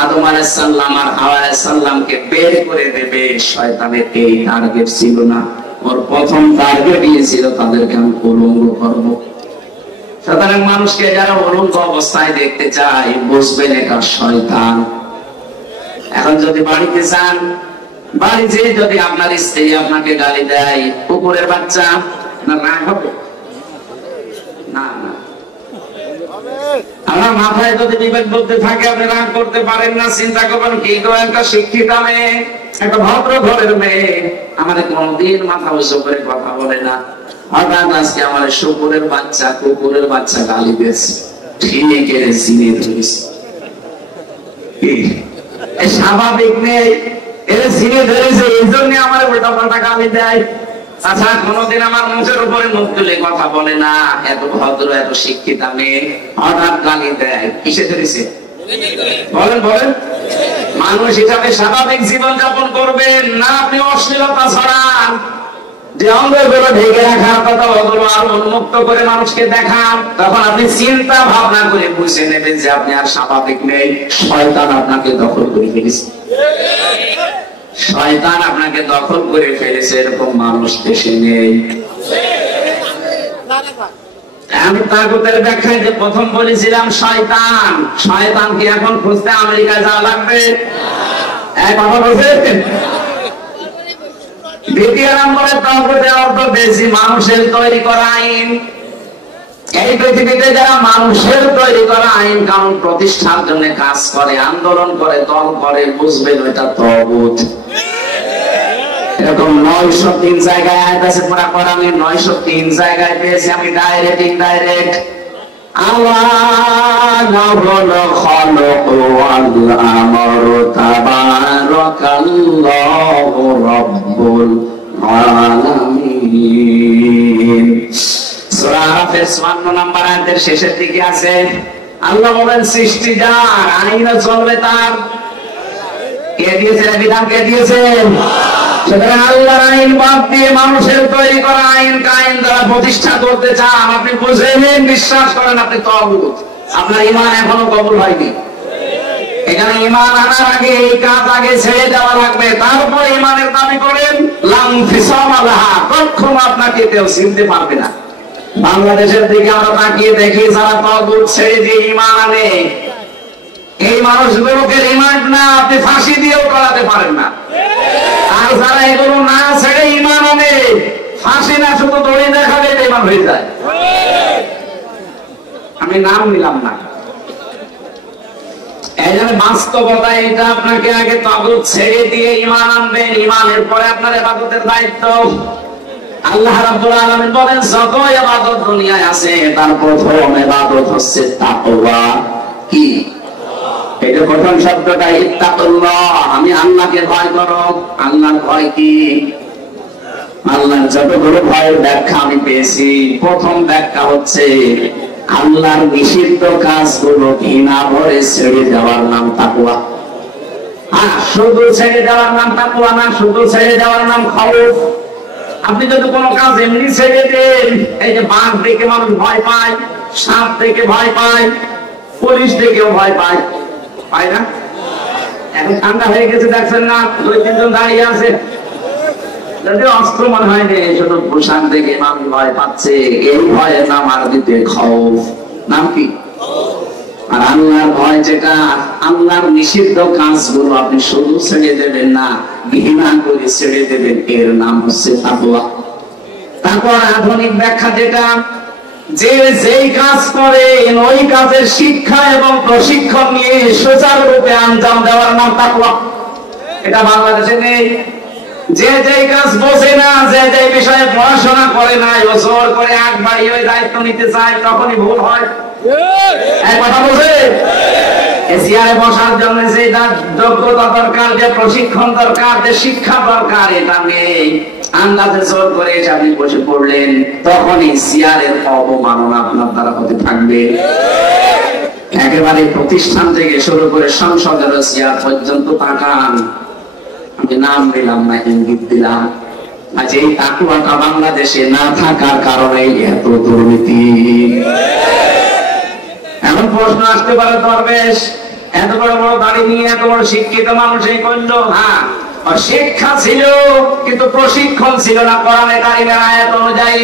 আদম আলাইহিস সালাম আর হাওয়া আলাইহিস সালামকে বের করে দেবে। শয়তানের এই টার্গেট ছিল না, ওর প্রথম টার্গেট ছিল তাদেরকে আমি উলঙ্গ করব। সুতরাং মানুষকে যারা উলঙ্গ অবস্থায় দেখতে চায় বুঝবেন এটা শয়তান। এখন যদি বাড়িতে যান, বাড়িতে যদি আপনার স্ত্রী আপনাকে গালি দেয়, কুকুরের বাচ্চা, না রাগ হবে? না না, আমার মাথায় যদি বিবেক বুদ্ধি থাকে আপনি রাগ করতে পারেন না। চিন্তা করবেন কি গো, একটা শিক্ষিত মেয়ে, একটা ভদ্র ঘরের মেয়ে আমাদের কোনদিন মাথা উঁচু করে কথা বলে না, হঠাৎ আজকে আমার শুকুরের বাচ্চা কুকুরের বাচ্চা গালি দিয়েছে, ঠিক চিনে ধরেছে। স্বাভাবিক নেই, এরা চিনে ধরেছে, এই জন্য আমার উল্টা পাল্টা গালি দেয়। আচ্ছা, কোনদিন আমার মুখের উপরে মুখ তুলে কথা বলে না, এত ভদ্র এত শিক্ষিত মেয়ে হঠাৎ গালি দেয়, কিসে ধরেছে? বলেন বলেন। মানুষ হিসাবে স্বাভাবিক জীবন যাপন করবেন না, আপনি অশ্লীলতা ছড়ান, যে অঙ্গগুলো ঢেকে রাখার কথা ওগুলো আরো উন্মুক্ত করে মানুষকে দেখান, তখন আপনি চিন্তা ভাবনা করে বুঝে নেবেন যে আপনি আর স্বাভাবিক নেই, শয়তান আপনাকে দখল করে ফেলেছে। শয়তান আপনাকে দখল করে ফেলেছে, এরকম মানুষ দেশে নেই। আমি তাগুতের ব্যাখ্যায় যে প্রথম বলেছিলাম শয়তান, শয়তানকে এখন খুঁজতে আমেরিকা যাওয়া লাগবে, এক কথা বলছেন। দ্বিতীয় নম্বরে তাগুতের অর্থ বেশি মানুষের তৈরি করা আইন। এই পৃথিবীতে যারা মানুষের তৈরি করা আইন কানুন প্রতিষ্ঠার জন্য কাজ করে, আন্দোলন করে, দল করে, বুঝবেন ওইটা তাগুত। এরকম 903 জায়গায় আয়াত আছে পুরা কোরআনে, 903 জায়গায় পেয়েছি আমি ডাইরেক্ট ইনডাইরেক্ট। আল্লাহুল খালিক ওয়াল আমরু তাবারাকাল্লাহু রাব্বুল আলামিন। সূরা আরাফের 54 নম্বর আয়াতের শেষের দিকে আছে, আল্লাহ বলেন সৃষ্টি যার, আইন চলবে তার। কে দিয়েছেন বিধান? কে দিয়েছেন? সুতরাং আল্লাহর আইন বাদ দিয়ে মানুষের তৈরি করা আইন কায়েম দ্বারা প্রতিষ্ঠা করতে চান, আপনি বুঝে নিন, বিশ্বাস করেন আপনি তাগুত। আপনার ঈমান এখনো কবুল হয়নি। এখানে ঈমান আনার আগে এই কাজ আগে ছেড়ে দেওয়া লাগবে, তারপর ঈমানের দাবি করেন, লাম ফিসামা লাহা, কখনো আপনাকে কেউ চিনতে পারবে না। বাংলাদেশের দিকে আমরা তাকিয়ে দেখি, যারা তাগুত ছেড়ে দিয়ে ঈমান আনে, এই মানুষগুলোকে রিমান্ড না আপনি ফাঁসি দিয়েও করাতে পারেন না। আর যারা এগুলো না ছেড়ে ঈমান আনে, ফাঁসি না শুধু দড়ি দেখাবে ঈমান হয়ে যায়। আমি নাম নিলাম না। এই জন্য বাস্তবতা এটা, আপনাকে আগে তাগুত ছেড়ে দিয়ে ঈমান আনবেন, ঈমানের পরে আপনার ইবাদতের দায়িত্ব। আল্লাহ রাব্বুল আলামিন বলেন, যত ইবাদত দুনিয়ায় আছে তার প্রথম ইবাদত হচ্ছে তাকওয়া। কি? এটা প্রথম শব্দটা ইত্তাকুল্লাহ, আমি আল্লাহকে ভয় করো। আল্লাহর ভয় কি? আল্লাহর যতগুলো ভয়ের ব্যাখ্যা আমি পেয়েছি, প্রথম ব্যাখ্যা হচ্ছে আল্লাহর নিষিদ্ধ কাজগুলো ঘৃণা ভরে ছেড়ে দেওয়ার নাম তাকওয়া। শুধু ছেড়ে দেওয়ার নাম তাকওয়া না, শুধু ছেড়ে দেওয়ার নাম খাউফ। আপনি যদি কোনো কাজ এমনি ছেড়ে দেন, এই যে বাঘ দেখে মানুষ ভয় পায়, সাপ দেখে ভয় পায়, পুলিশ দেখেও ভয় পায়, পায় না? এখন ঠান্ডা হয়ে গেছে, দেখছেন না 2-3 জন দাঁড়িয়ে আছে, যদি অস্ত্র মনে হয় না, শুধু পোশাক দেখে মানুষ ভয় পাচ্ছে। এই ভয়ের নাম আরবিতে খাউফ। নাম কি? আর আল্লাহর ভয় যেটা, আল্লাহর নিষিদ্ধ কাজগুলো আপনি শুধু ছেড়ে দেবেন না, ঘৃণা করে ছেড়ে দেবেন, এর নাম হচ্ছে তাকওয়া। তারপর আধুনিক ব্যাখ্যা যেটা, যে যেই কাজ করে ওই কাজের শিক্ষা এবং প্রশিক্ষণ নিয়ে সুচারুরূপে আঞ্জাম দেওয়ার নাম তাকওয়া। এটা বাংলাদেশে নেই। যে যেই কাজ বোঝে না, যে যেই বিষয়ে পড়াশোনা করে না, ও জোর করে আগ বাড়িয়ে ওই দায়িত্ব নিতে চায়, তখনই ভুল হয়। এক কথা বোঝে? চেয়ারে বসার জন্য যে যোগ্যতা দরকার, যে প্রশিক্ষণ দরকার, যে শিক্ষা দরকার, এটা নেই। আন্দাজে জোর করে এসে আপনি বসে পড়লেন, তখনই চেয়ারের অবমাননা আপনার দ্বারা হতে থাকবে। একেবারে প্রতিষ্ঠান থেকে শুরু করে সংসদের চেয়ার পর্যন্ত তাকান। আমি নাম দিলাম না, ইঙ্গিত দিলাম। আজ এই তাকওয়াটা বাংলাদেশে না থাকার কারণে এত দুর্নীতি। এখন প্রশ্ন আসতে পারে, দরবেশ এত বড় বড় দাড়ি নিয়ে এত বড় শিক্ষিত মানুষ এই করলো, হ্যাঁ শিক্ষা ছিল কিন্তু প্রশিক্ষণ ছিল না কোরআনে কারিমের আয়াত অনুযায়ী।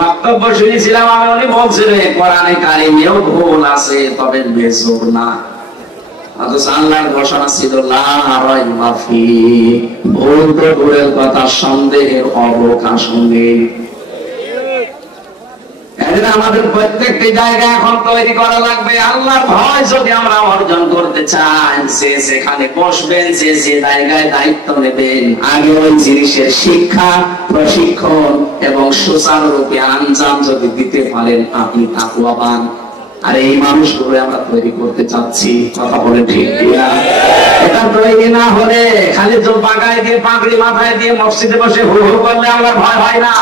বক্তব্য শুনেছিলাম আমি, উনি বলছিলেন কোরআনে কারিমেও ভুল আছে, তবে বেজোর না। অথচ আল্লাহর ঘোষণা ছিল লা রাইবা ফীহি, ভুল তো দূরের কথা, সন্দেহের অবকাশ নেই। আমাদের প্রত্যেকটি জায়গা এখন তৈরি করা লাগবে। আল্লাহর ভয় যদি আমরা অর্জন করতে চাই, যে সেখানে বসবেন, যে যে জায়গায় দায়িত্ব নেবেন, আগে ওই জিনিসের শিক্ষা, প্রশিক্ষণ এবং সুচারুরূপে আঞ্জাম যদি দিতে পারেন, আপনি তাকওয়াবান। আর এই মানুষগুলো আমরা তৈরি করতে চাচ্ছি, কথা বলে ঠিক কিনা? এটা তৈরি না হলে খালি জোব্বা গায়ে দিয়ে, পাগড়ি মাথায় দিয়ে মসজিদে বসে হু হু করলে আল্লাহর ভয় হয় না।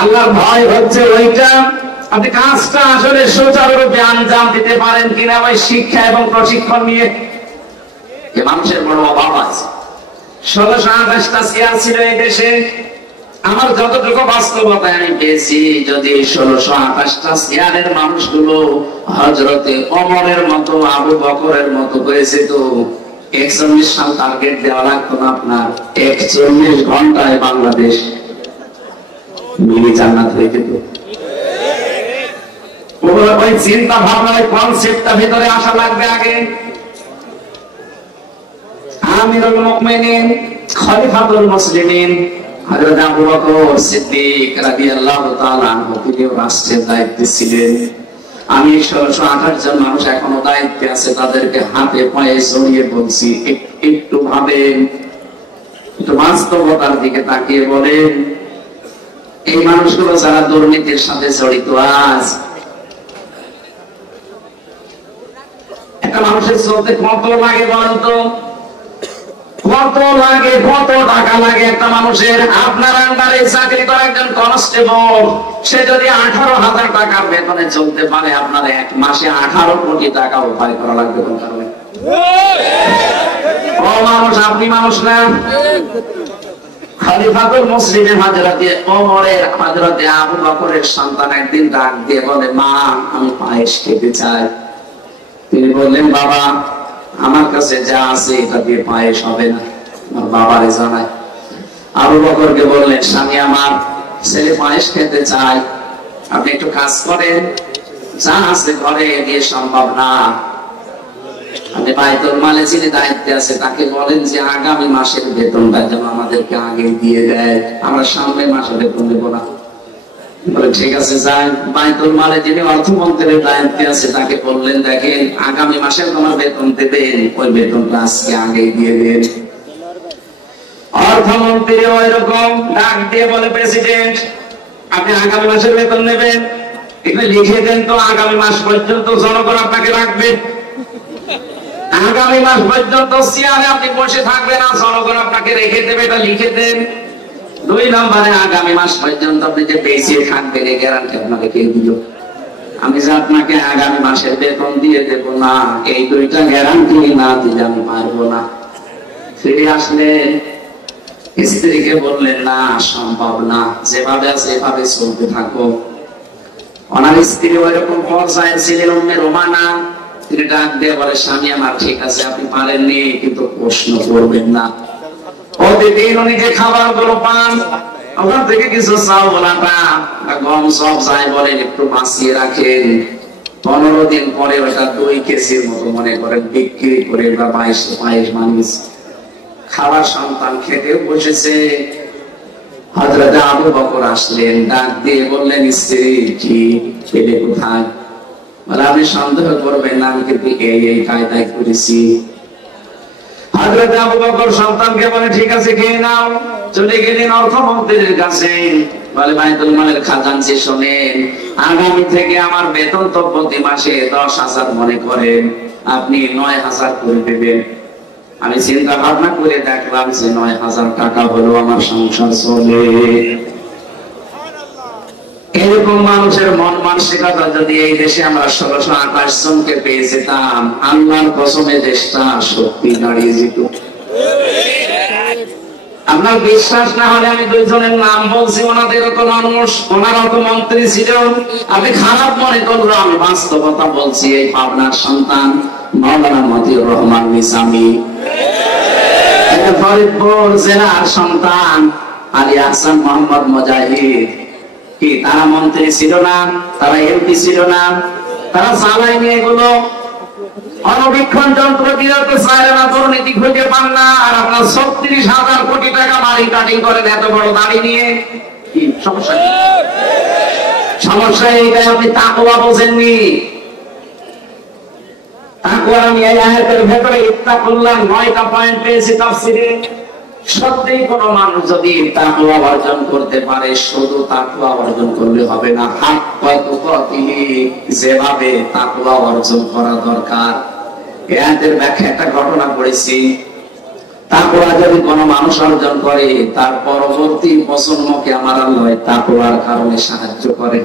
আল্লাহর ভয় হচ্ছে ওইটা আপনি কাজটা আসলে সুচারুরূপে আঞ্জাম দিতে পারেন কিনা, ওই শিক্ষা এবং প্রশিক্ষণ নিয়ে। এ মানুষের বড় অভাব আছে। 1628টা চেয়ার ছিল এই দেশে। আমার যতটুকু বাস্তবতায় আমি পেয়েছি, যদি 1628টা চেয়ারের মানুষগুলো হযরতে ওমরের মতো, আবু বকরের মতো হয়েছে, তো 41 সাল টার্গেট দেওয়া লাগতো না আপনার। 41 ঘন্টায় বাংলাদেশ মিনি জান্নাত হয়ে যেত। ওই চিন্তা ভাবনা, ওই কনসেপ্টটা ভিতরে আসা লাগবে আগে। আমিরুল মুমিনিন, খলিফাতুল মুসলিমিন হযরত আবু বকর সিদ্দিক রাদিয়াল্লাহু তাআলা আনহু, তিনি রাষ্ট্রের দায়িত্বে ছিলেন। আমি 1628 জন মানুষ এখনো দায়িত্বে আছে, তাদেরকে হাতে পায়ে জড়িয়ে বলছি, একটু ভাবেন, একটু বাস্তবতার দিকে তাকিয়ে বলেন, এই মানুষগুলো যারা দুর্নীতির সাথে জড়িত, আজ একটা মানুষের চলতে কত লাগে বলেন তো? কত লাগে, কত টাকা লাগে একটা মানুষের? আপনার আন্ডারে চাকরি করে একজন কনস্টেবল, সে যদি 18,000 টাকার বেতনে চলতে পারে, আপনার এক মাসে 18 কোটি টাকা উপায় করা লাগবে কোন কারণে? ও মানুষ, আপনি মানুষ না? খলিফাতুল মুসলিমিন হযরতে ওমরের, হযরতে আবু বকরের সন্তান একদিন ডাক দিয়ে বলে, মা, আমি পায়েস খেতে চাই। তিনি বললেন, বাবা, আমার কাছে যা আছে এটা দিয়ে পায়েস হবে না, আমার বাবারে জানায়। আবু বকরকে বললেন, স্বামী আমার, ছেলে পায়েস খেতে চায়, আপনি একটু কাজ করেন, যা আছে ঘরে দিয়ে সম্ভব না। আপনি বাইতুল মালে যিনি দায়িত্বে আছে তাকে বলেন যে আগামী মাসের বেতনটা যেন আমাদেরকে আগে দিয়ে দেয়, আমরা সামনের মাসে বেতন দেব না। বলে ঠিক আছে, যান। বাইতুল মালে যিনি অর্থমন্ত্রীর দায়িত্বে আছে তাকে বললেন, দেখেন আগামী মাসে তোমার বেতন দেবেন, ওই বেতনটা আজকে আগে দিয়ে দেন। অর্থমন্ত্রী ওই রকম ডাক দিয়ে বলে, প্রেসিডেন্ট, আপনি আগামী মাসের বেতন নেবেন, এখানে লিখে দেন তো আগামী মাস পর্যন্ত জনগণ আপনাকে রাখবে। আগামী মাস পর্যন্ত চেয়ারে আপনি বসে থাকবেন না, জনগণ আপনাকে রেখে দেবে, এটা লিখে দেন। 2 নম্বরে, আগামী মাস পর্যন্ত আপনি যে বেঁচে থাকবেন এই গ্যারান্টি আপনাকে কে দিল? আমি যে আপনাকে আগামী মাসের বেতন দিয়ে দেব না, এই 2টা গ্যারান্টি না দিলে আমি পারবো না। ফিরে আসলেন, স্ত্রীকে বললেন, না সম্ভব না, যেভাবে আছে এভাবে চলতে থাকো। ওনার স্ত্রী ওইরকম পর্যায়ে ছিলেন, উম্মে রোমানা। তিনি ডাক দিয়ে বলে, স্বামী আমার, ঠিক আছে আপনি পারেননি, কিন্তু প্রশ্ন করবেন না। প্রতিদিন উনি যে খাবার গুলো পান, ওখান থেকে কিছু চাউল, আটা, গম, সব যাই বলেন একটু বাঁচিয়ে রাখেন। 15 দিন পরে ওটা 2 কেজির মতো মনে করেন বিক্রি করে, বা 22 মানুষ খাবার, সন্তান খেতেও বসেছে। হযরত আবু বকর আসলেন, ডাক দিয়ে বললেন, স্ত্রী কি ছেলে কোথায়? বলে, আপনি সন্দেহ করবেন না, আমি কিন্তু এই কায়দায় করেছি। হযরত আবু বকর সন্তানকে বলে, ঠিক আছে খেয়ে নাও। চলে গেলেন অর্থমন্ত্রীর কাছে, বলে, বাইতুল মালের খাজানচি শোনেন, আগামী থেকে আমার বেতন তো প্রতি মাসে 10,000 মনে করেন, আপনি 9,000 করে দেবেন। আমি চিন্তা ভাবনা করে দেখলাম যে 9,000 টাকা হলো আমার সংসার চলে। এরকম মানুষের মন মানসিকতা যদি এই দেশে আমরা 1628 জনকে পেয়ে যেতাম, আল্লাহর কসমে দেশটা সত্যি দাঁড়িয়ে যেত। আপনার বিশ্বাস না হলে আমি 2 জনের নাম বলছি, ওনাদের তো মানুষ, ওনারা তো মন্ত্রী ছিল। আপনি খারাপ মনে করলো, আমি বাস্তবতা বলছি। এই পাবনার সন্তান মাওলানা মতিউর রহমান নিজামী, ফরিদপুর জেলার সন্তান আলী আহসান মোহাম্মদ মুজাহিদ, কি তারা মন্ত্রী ছিল না, তারা এমপি ছিল না, তারা চালায়নি এগুলো। অনবীক্ষণ যন্ত্র কিনতে চায় না, দুর্নীতি খুঁজে পান না, আর আপনার ৩৬,০০০ কোটি টাকা মারি কাটিং করেন এত বড় দাড়ি নিয়ে। কি সমস্যা? সমস্যা এইটাই, আপনি তাকওয়া বোঝেননি। তাকওয়া আমি এই আয়াতের ভেতরে ইত্তাকুল্লাহ ৯টা পয়েন্ট পেয়েছি তাফসীরে। সত্যি কোন মানুষ যদি তাকওয়া অর্জন করতে পারে, শুধু তাকওয়া অর্জন করলে হবে না, হাক্কা তুকাতিহি, যেভাবে তাকওয়া অর্জন করা দরকার। এর ব্যাখ্যা একটা ঘটনা পড়েছি। তাকওয়া যদি কোন মানুষ অর্জন করে, তার পরবর্তী প্রজন্মকে আমার আল্লাহ তাকওয়ার কারণে সাহায্য করে।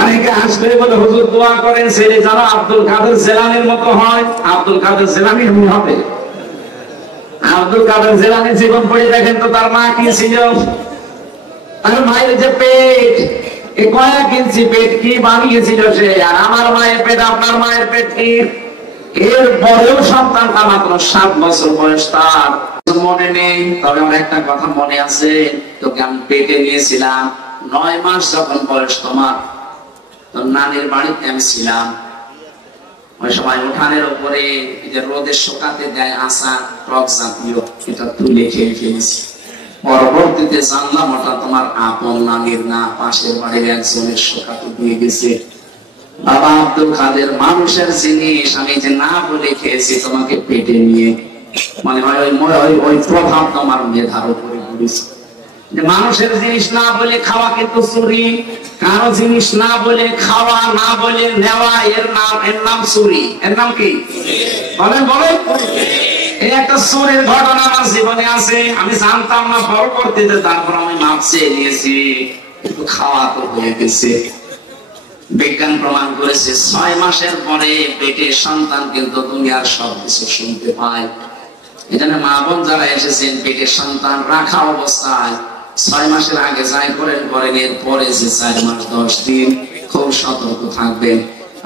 অনেকে আসবে বলে হুজুর দোয়া করেন ছেলে যেন আব্দুল কাদের জেলানির মতো হয়। আব্দুল কাদের জেলানি এমনি হবে? আব্দুল কাদের জেলানি জীবন পড়ে দেখেন তো, তার মা কি ছিল, তার মায়ের যে পেট, কয়েক ইঞ্চি পেট কি বানিয়েছিল সে, আর আমার মায়ের পেট আপনার মায়ের পেট কি। এর পরেও সন্তানটা মাত্র 7 বছর বয়স, তার মনে নেই। তবে আমার একটা কথা মনে আছে, তোকে আমি পেটে নিয়েছিলাম 9 মাস যখন বয়স তোমার, তোর নানির বাড়িতে আমি ছিলাম। ওই সময় উঠানের উপরে যে রোদের শুকাতে দেয় আশা টক জাতীয়, এটা তুলে খেয়ে ফেলেছি। পরবর্তীতে জানলাম ওটা তোমার আপন নানির না, পাশের বাড়ির একজনের শুকাতে দিয়ে গেছে। বাবা আব্দুল কাদের, মানুষের জিনিস আমি যে না বলে খেয়েছি তোমাকে পেটে নিয়ে, মানে হয় ওই প্রভাব তোমার মেধার উপরে পড়েছে। মানুষের জিনিস না বলে খাওয়া কিন্তু চুরি, কারো জিনিস না বলে খাওয়া, না বলে নেওয়া, এর নাম চুরি। এর নাম কি বলেন? এই একটা চুরির ঘটনা আমার জীবনে আছে, আমি জানতাম না, পরবর্তীতে তারপর আমি মাপ চেয়ে নিয়েছি, কিন্তু খাওয়া তো হয়ে গেছে। বিজ্ঞান প্রমাণ করেছে 6 মাসের পরে পেটে সন্তান কিন্তু দুনিয়ার সবকিছু শুনতে পায়। এখানে মা বোন যারা এসেছেন, পেটে সন্তান রাখা অবস্থায় 6 মাসের আগে যাই করেন, এর পরে যে 4 মাস 10 দিন খুব সতর্ক থাকবেন।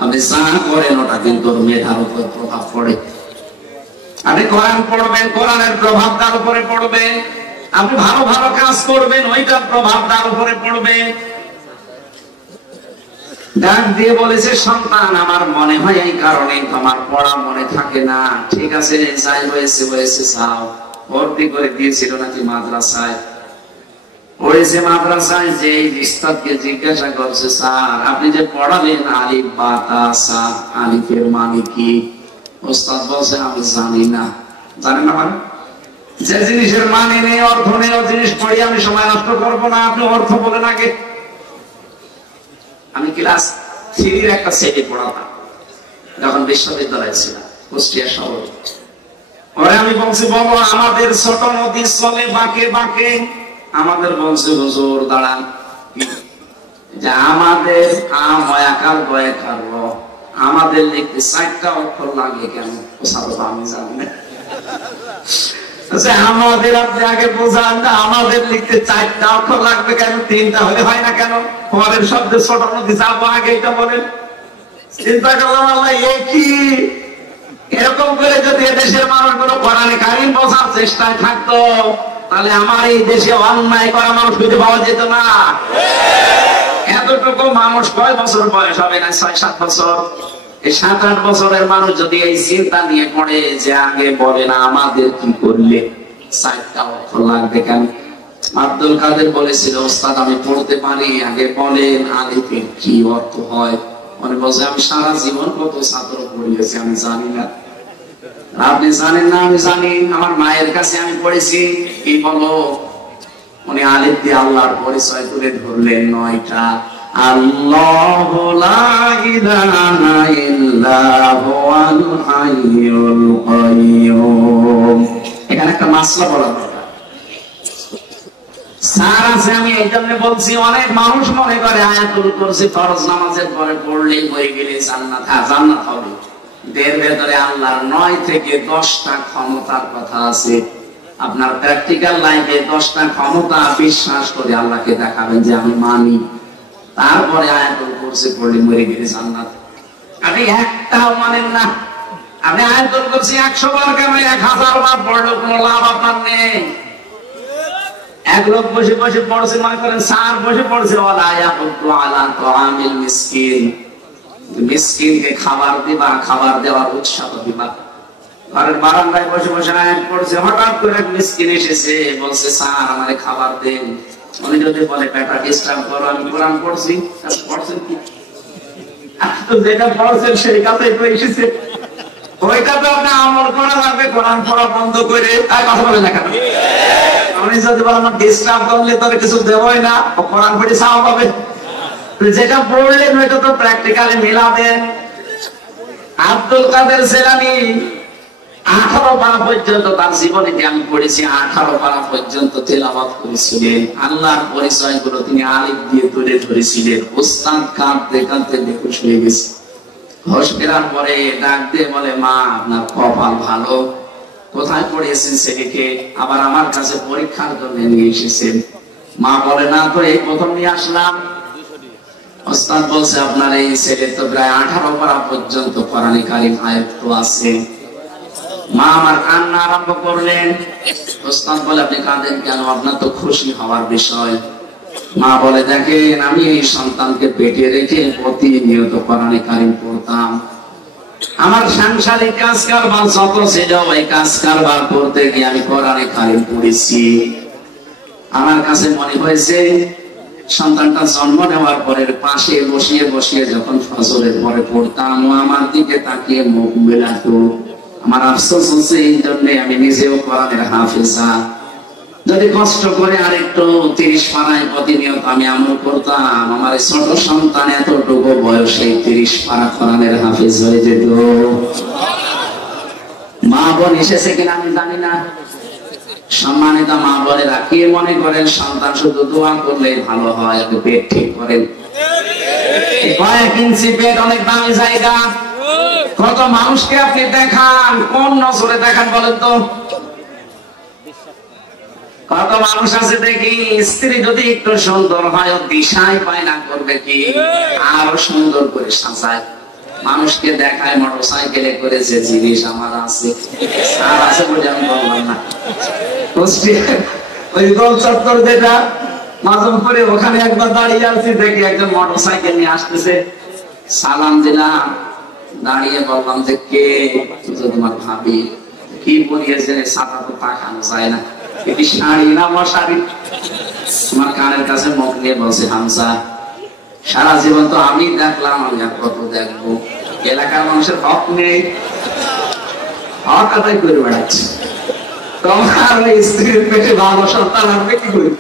আপনি যা করেন ওটা কিন্তু মেধার উপর প্রভাব পড়ে। আপনি কোরআন পড়বেন, কোরআনের প্রভাব তার উপরে পড়বে। আপনি ভালো ভালো কাজ করবেন, ওইটার প্রভাব তার উপরে পড়বে। ডাক দিয়ে বলেছে, সন্তান আমার মনে হয় এই কারণে তোমার পড়া মনে থাকে না। ঠিক আছে, যাই হয়েছে হয়েছে, যাও। ভর্তি করে দিয়েছিল নাকি মাদ্রাসায়, পড়েছে মাদ্রাসায়। যে উস্তাদকে জিজ্ঞাসা করছে, স্যার আপনি যে পড়ালেন আলিফ বা তা সা, আলিফের মানে কি? উস্তাদ বলছে আমি জানি না। জানেন না মানে? যে জিনিসের মানে নেই, অর্থ নেই, ও জিনিস পড়ি আমি সময় নষ্ট করবো না, আপনি অর্থ বলেন আগে। আমি ক্লাস 3 একটা সেটে পড়াতাম যখন বিশ্ববিদ্যালয়ে ছিলাম কুষ্টিয়া শহরে। পরে আমি বলছি, বাবা আমাদের ছোট নদী চলে বাঁকে বাঁকে। আমাদের বলছে, হুজুর দাঁড়ান, যে আমাদের আময়াকার বয়াকার র, আমাদের লিখতে 4টা অক্ষর লাগে কেন? আমি জানি না। আমাদের আপনি আগে বোঝান, আমাদের লিখতে 4টা অক্ষর লাগবে কেন? 3টা হলে হয় না কেন? আমাদের শব্দ ছোট নদী যাবো আগে, এটা বলেন। চিন্তা করলাম, আল্লাহ কি এরকম করে যদি এদেশের মানুষগুলো কোরআনে কারীম বোঝার চেষ্টায় থাকতো, তাহলে আমার এই দেশে অন্যায় করা মানুষ খুঁজে পাওয়া যেত না। এতটুকু মানুষ কয় বছর বয়স হবে না? 6-7 বছর। এই 7-8 বছরের মানুষ যদি এই চিন্তা নিয়ে পড়ে যে আগে বলে না আমাদের কি করলে 4টা অক্ষর লাগবে কেন? আব্দুল কাদের বলেছিল, ওস্তাদ আমি পড়তে পারি, আগে বলেন আলিফের কি অর্থ হয়। মনে বলছে, আমি সারা জীবন কত ছাত্র পড়িয়েছি, আমি জানি না। আপনি জানেন না, আমি জানি। আমার মায়ের কাছে আমি পড়েছি। কি বলো? উনি আলিফ দিয়ে আল্লাহর পরিচয় তুলে ধরলেন 9টা। আল্লাহু লা ইলাহা ইল্লা হুয়াল হাইয়ুল কাইয়্যুম। এখানে একটা মাসলা বলা দরকার। স্যার আছে, আমি এই জন্য বলছি, অনেক মানুষ মনে করে আয়াতুল কুরসি ফরজ নামাজের পরে পড়লেই হয়ে গেলে জান্নাত। হ্যাঁ, জান্নাত হবে। এর ভেতরে আল্লাহর 9 থেকে 10টা ক্ষমতার কথা আছে। আপনার প্র্যাকটিক্যাল লাইফে 10টা ক্ষমতা বিশ্বাস করে আল্লাহকে দেখাবেন যে আমি মানি, তারপরে আয়াতুল কুরসি পড়লে মরে গেলে জান্নাত। আপনি একটাও মানেন না। আপনি আয়াতুল কুরসি 100 বার কেন 1000 বার পড়লেও কোনো লাভ আপনার নেই। এক লোক বসে বসে পড়ছে, মনে করেন স্যার বসে পড়ছে, ওয়ালা ইয়াকুতু আলা তুআমিল মিসকিন, মিসকিনকে খাবার দিবা, খাবার দেওয়ার উৎসাহ দিবা। ঘরের বারান্দায় বসে বসে আয়াত পড়ছে, হঠাৎ করে এক মিসকিন এসেছে, বলছে স্যার আমারে খাবার দেন। উনি যদি বলে বেটা ডিস্টার্ব করো, আমি কোরআন পড়ছি, পড়ছেন কি? যেটা পড়ছেন সেই কাজেই তো এসেছে, ওই কাজে আপনি আমল করা লাগবে, কোরআন পড়া বন্ধ করে। আর কথা বলে না কেন? উনি যদি বলেন আমার ডিস্টার্ব করলে তোর কিছু দেবই না, কোরআন পড়ে চাওয়া পাবে। যেটা পড়লেন ওইটা তো প্র্যাকটিক্যালি মিলাবেন। আব্দুল কাদের জিলানী 18 পারা পর্যন্ত তার জীবনে আমি পড়েছি, 18 পারা পর্যন্ত তেলাওয়াত করেছিলেন। আল্লাহর পরিচয়গুলো তিনি আলিফ দিয়ে তুলে ধরেছিলেন। উস্তাদ কাঁদতে কাঁদতে বেহুশ হয়ে গেছে। হোশ ফেরার পরে ডাক দিয়ে বলে, মা আপনার কপাল ভালো, কোথায় পড়িয়েছেন ছেলেকে, আবার আমার কাছে পরীক্ষার জন্য নিয়ে এসেছেন। মা বলে, না তো এই প্রথম নিয়ে আসলাম। ওস্তাদ বলছে, আপনার এই ছেলে তো প্রায় 18 পারা পর্যন্ত কোরআনে কারীম আয়াত আছে। মা আমার কান্না আরম্ভ করলেন। ওস্তাদ বলে, আপনি কাঁদেন কেন? আপনার তো খুশি হওয়ার বিষয়। মা বলে, দেখেন আমি এই সন্তানকে পেটে রেখে প্রতিনিয়ত কোরআনে কারীম পড়তাম। আমার সাংসারিক কাজ কারবার যত ছিল, ওই কাজ কারবার করতে গিয়ে আমি কোরআনে কারীম পড়েছি। আমার কাছে মনে হয়েছে সন্তানটা জন্ম নেওয়ার পরে পাশে বসিয়ে বসিয়ে যখন ফজরের পরে পড়তাম, ও আমার দিকে তাকিয়ে মুখ মেলাতো। আমার আফসোস হচ্ছে এই জন্য আমি নিজেও কোরআনের হাফেজা। যদি কষ্ট করে আরেকটু 30 পারায় প্রতিনিয়ত আমি আমল করতাম, আমার ছোট সন্তান এতটুকু বয়সে 30 পারা কোরআনের হাফেজ হয়ে যেত। মা বোন এসেছে কিনা আমি জানি না। সম্মানিত মা বোনেরা, কে মনে করেন সন্তান শুধু দোয়া করলেই ভালো হয়? একটু পেট ঠিক করেন। কয়েক ইঞ্চি পেট অনেক দামি জায়গা। কত মানুষকে আপনি দেখান, কোন নজরে দেখান বলেন তো? কত মানুষ আছে দেখি, স্ত্রী যদি একটু সুন্দর হয়, দিশাই পায় না করবে কি, আরো সুন্দর করে সাজায়, মানুষকে দেখায় মোটরসাইকেলে করে, যে জিনিস আমার আছে আর আছে বলে আমি বললাম না। ওই গোল চত্বর যেটা মাঝে করে, ওখানে একবার দাঁড়িয়ে আছি, দেখি একজন মোটরসাইকেল নিয়ে আসতেছে। সালাম দিলাম, দাঁড়িয়ে বললাম যে কে? তোমার ভাবি। কি বলিয়েছে? সাদা তো তাকানো যায় না, এটি শাড়ি না মশারি? তোমার কানের কাছে মুখ নিয়ে বলছে, হামজা সারা জীবন তো আমি দেখলাম, আমি আর কত দেখবো? এলাকার মানুষের হক নেই, হক আদায় করে বেড়াচ্ছে। তোমার স্ত্রীর পেটে ভালো সন্তান আনবে কি করে?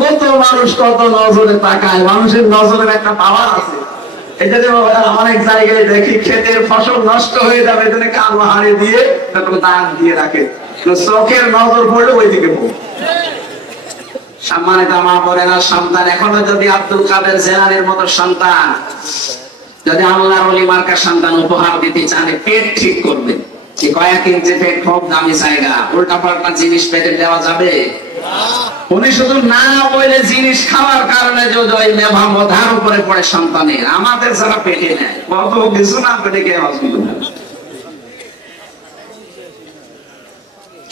কত মানুষ কত নজরে তাকায়, মানুষের নজরের একটা পাওয়ার আছে। এটা যে অনেক জায়গায় দেখি ক্ষেতের ফসল নষ্ট হয়ে যাবে, এখানে কালো হাড়ি দিয়ে তারপরে দাগ দিয়ে রাখে, চোখের নজর পড়লে ওইদিকে পড়ে। সম্মানিত মা বোনেরা, সন্তান এখনো যদি আব্দুল কাদের জিলানীর মতো সন্তান, যদি আল্লাহর ওলি মার্কার সন্তান উপহার দিতে চান, পেট ঠিক করবেন। কয়েক ইঞ্চি পেট খুব দামি জায়গা, উল্টা পাল্টা জিনিস পেটে দেওয়া যাবে? উনি শুধু না বলে জিনিস খাওয়ার কারণে যদি ওই মেধার উপরে পড়ে সন্তানের, আমাদের যারা পেটে নেয় কত কিছু না পেটে কে হসপিটাল।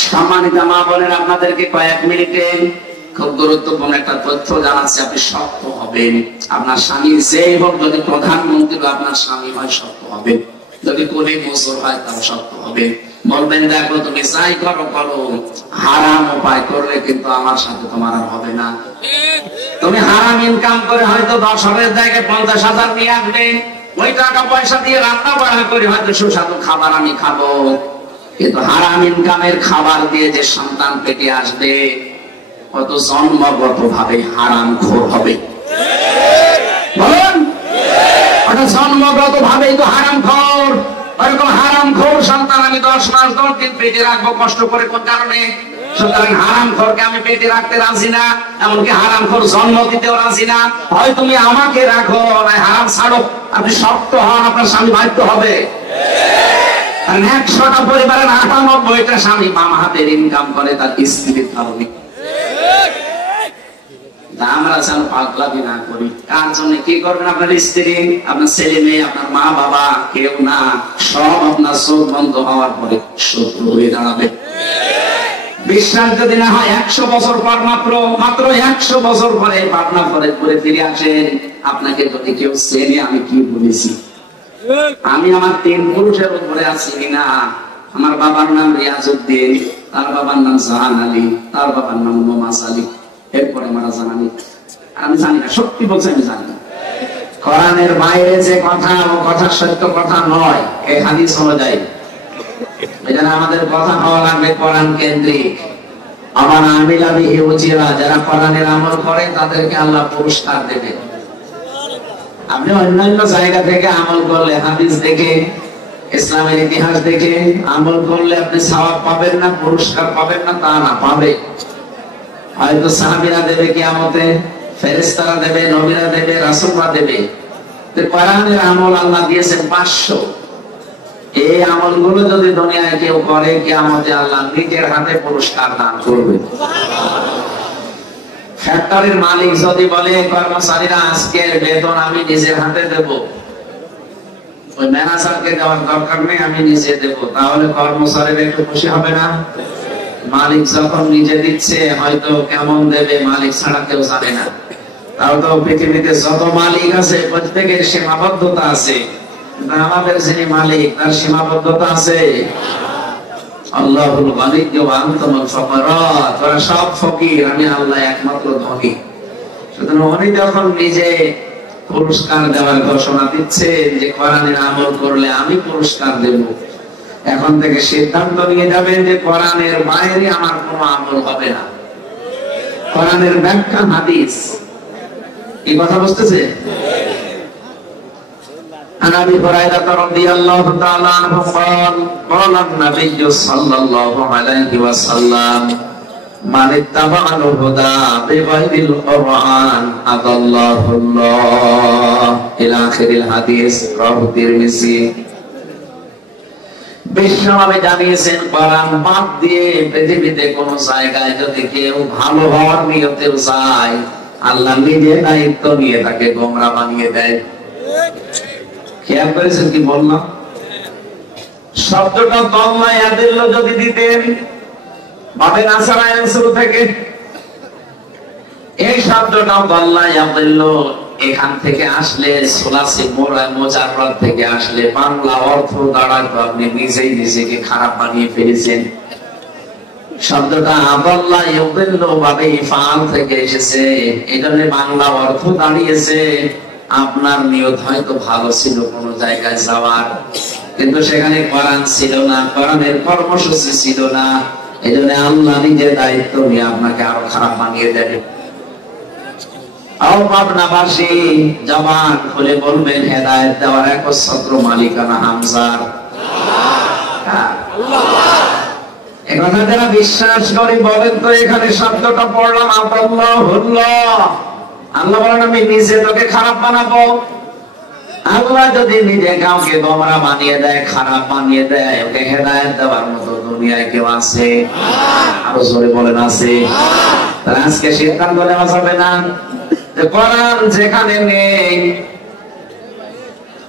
সম্মানিত মা বোনের, আপনাদেরকে কয়েক মিনিটে খুব গুরুত্বপূর্ণ একটা তথ্য জানাচ্ছি। আপনি শক্ত হবেন। আপনার স্বামী যেই হোক, যদি প্রধানমন্ত্রী আপনার স্বামী হয় শক্ত হবে, যদি কোলে মজুর হয় তাও শক্ত হবে। বলবেন, দেখো তুমি যাই করো করো, হারাম উপায় করলে কিন্তু আমার সাথে তোমার আর হবে না। তুমি হারাম ইনকাম করে হয়তো 10,000 জায়গায় 50,000 নিয়ে আসবে, ওই টাকা পয়সা দিয়ে রান্না বাড়া করে হয়তো সুস্বাদু খাবার আমি খাবো, কিন্তু হারাম ইনকামের খাবার দিয়ে যে সন্তান পেটে আসবে, কত জন্মগত ভাবে হারাম খোর হবে। বলুন, ওটা জন্মগত ভাবেই তো হারাম খোর। ওরকম হারাম খোর সন্তান আমি 10 মাস 10 দিন পেটে রাখবো কষ্ট করে, কোন কারণে? সুতরাং হারাম খোরকে আমি পেটে রাখতে রাজি না, এমনকি হারাম খোর জন্ম দিতেও রাজি না। হয় তুমি আমাকে রাখো, না হারাম ছাড়ো। আপনি শক্ত হন, আপনার স্বামী বাধ্য হবে। 100টা পরিবারের 98টা স্বামী বাম হাতের ইনকাম করে তার স্ত্রীর কারণে। আমরা যেন পাগলামি না করি। কার জন্য কি করবেন? আপনার স্ত্রী, আপনার ছেলে মেয়ে, আপনার মা বাবা, কেউ না, সব আপনার চোখ বন্ধ হওয়ার পরে শত্রু হয়ে দাঁড়াবে। বিশ্বাস যদি না হয় 100 বছর পর মাত্র 100 বছর পরে পাবনা ফরিদপুরে ফিরে আসেন, আপনাকে যদি কেউ চেনে আমি কি বলেছি, আমি আমার 3 পুরুষের উপরে আছি কিনা। আমার বাবার নাম রিয়াজউদ্দিন, তার বাবার নাম জাহান আলী, তার বাবার নাম মোমাস আলী, এরপরে মারা জানানি। আমি জানি না, সত্যি বলছি আমি জানি না। কোরআনের বাইরে যে কথা, ও কথা সত্য কথা নয়, এই হাদিস অনুযায়ী। এজন্য আমাদের কথা হওয়া লাগবে কোরআন কেন্দ্রিক। আমার আমিলা বিহি উজিরা, যারা কোরআনের আমল করে তাদেরকে আল্লাহ পুরস্কার দেবে। আপনি অন্যান্য জায়গা থেকে আমল করলে, হাদিস দেখে, ইসলামের ইতিহাস দেখে আমল করলে আপনি সওয়াব পাবেন না, পুরস্কার পাবেন না, তা না, পাবে। হয়তো সাহাবীরা দেবে কিয়ামতে, ফেরেশতারা দেবে, নবীরা দেবে, রাসূলরা দেবে। তো কোরআনের আমল আল্লাহ দিয়েছেন 500। এই আমলগুলো যদি দুনিয়ায় কেউ করে, কিয়ামতে আল্লাহ নিজের হাতে পুরস্কার দান করবে। ফ্যাক্টরির মালিক যদি বলে কর্মচারীরা আজকের বেতন আমি নিজের হাতে দেব, ওই ম্যানেজারকে দেওয়ার দরকার নেই, আমি নিজে দেব, তাহলে কর্মচারীরা একটু খুশি হবে না? মালিক যখন নিজে দিচ্ছে, হয়তো কেমন দেবে মালিক ছাড়া কেউ জানে না। তাও তো পৃথিবীতে যত মালিক আছে প্রত্যেকের সীমাবদ্ধতা আছে, আমাদের যিনি মালিক তার সীমাবদ্ধতা আছে। আল্লাহুল গানিয়্যু ওয়া আনতুমুল ফুকারা, তোরা সব ফকির, আমি আল্লাহ একমাত্র ধনী। সুতরাং উনি যখন নিজে পুরস্কার দেওয়ার ঘোষণা দিচ্ছেন যে কোরআনের আমল করলে আমি পুরস্কার দেব, এখন থেকে সিদ্ধান্ত নিয়ে যাবেন যে কোরআনের বাইরে আমার কোনো আমল হবে না। কোরআনের ব্যাখ্যা হাদিস, এই কথা বুঝতেছে? عن ابي هريره رضي الله تعالى عنه قال قال النبي صلى الله عليه وسلم من اتبع الهدى بغير القرآن أضله الله إلى آخر الحديث رواه الترمذي। বিশ্বনবী জানিয়েছেন, কোরআন বাদ দিয়ে পৃথিবীতে কোন জায়গায় যদি কেউ ভালো হওয়ার নিয়তে যায়, আল্লাহ নিজে দায়িত্ব নিয়ে তাকে গোমরা বানিয়ে দেয়। খেয়াল করেছেন কি বললাম? শব্দটা দল্লা ইয়াদিল্ল যদি দিতেন ভাবেন আসারা শুরু থেকে, এই শব্দটা দল্লা ইয়াদিল্ল এখান থেকে আসলে সুলাসি মুজাররাদ থেকে আসলে বাংলা অর্থ দাঁড়াতো আপনি নিজেই নিজেকে খারাপ বানিয়ে ফেলেছেন। শব্দটা আদাল্লা ইয়াদিল্ল ভাবে ইফআল থেকে এসেছে, এজন্য বাংলা অর্থ দাঁড়িয়েছে আপনার নিয়ত হয়তো ভালো ছিল কোন জায়গায় যাওয়ার, কিন্তু সেখানে কোরআন ছিল না, কোরআনের কর্মসূচি ছিল না, এজন্য আল্লাহ নিজের দায়িত্ব নিয়ে আপনাকে আরো খারাপ বানিয়ে দেবে। পাবনাবাসী জবান খুলে বলবেন, হেদায়েত দেওয়ার একচ্ছত্র মালিকানা হামজার। এই কথা যারা বিশ্বাস করে বলেন তো, এখানে শব্দটা পড়লাম আল্লাহ, আল্লাহ বলেন আমি নিজে তোকে খারাপ বানাবো। আল্লাহ যদি নিজে কাউকে গোমরা বানিয়ে দেয়, খারাপ বানিয়ে দেয়, ওকে হেদায়েত দেওয়ার মতো দুনিয়ায় কেউ আছে? আরো জোরে বলেন আছে? তাহলে আজকে সিদ্ধান্ত নেওয়া যাবে না যে কোরআন যেখানে নেই,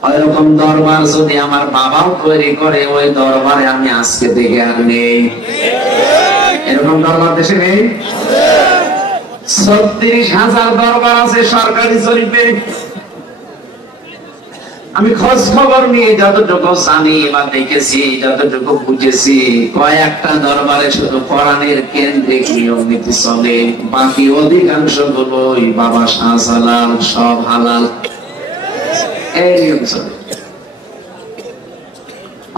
ওইরকম দরবার যদি আমার বাবাও তৈরি করে, ওই দরবারে আমি আজকে থেকে আর নেই। এরকম দরবার দেশে নেই? 36,000 দরবার আছে সরকারি জরিপে। আমি খোঁজ খবর নিয়ে যতটুকু জানি বা দেখেছি, যতটুকু বুঝেছি, কয়েকটা দরবারে শুধু কোরআনের কেন্দ্রিক নিয়ম নীতি চলে, বাকি অধিকাংশ গুলোই বাবা শাহজালাল, সব হালাল, এই নিয়ম চলে।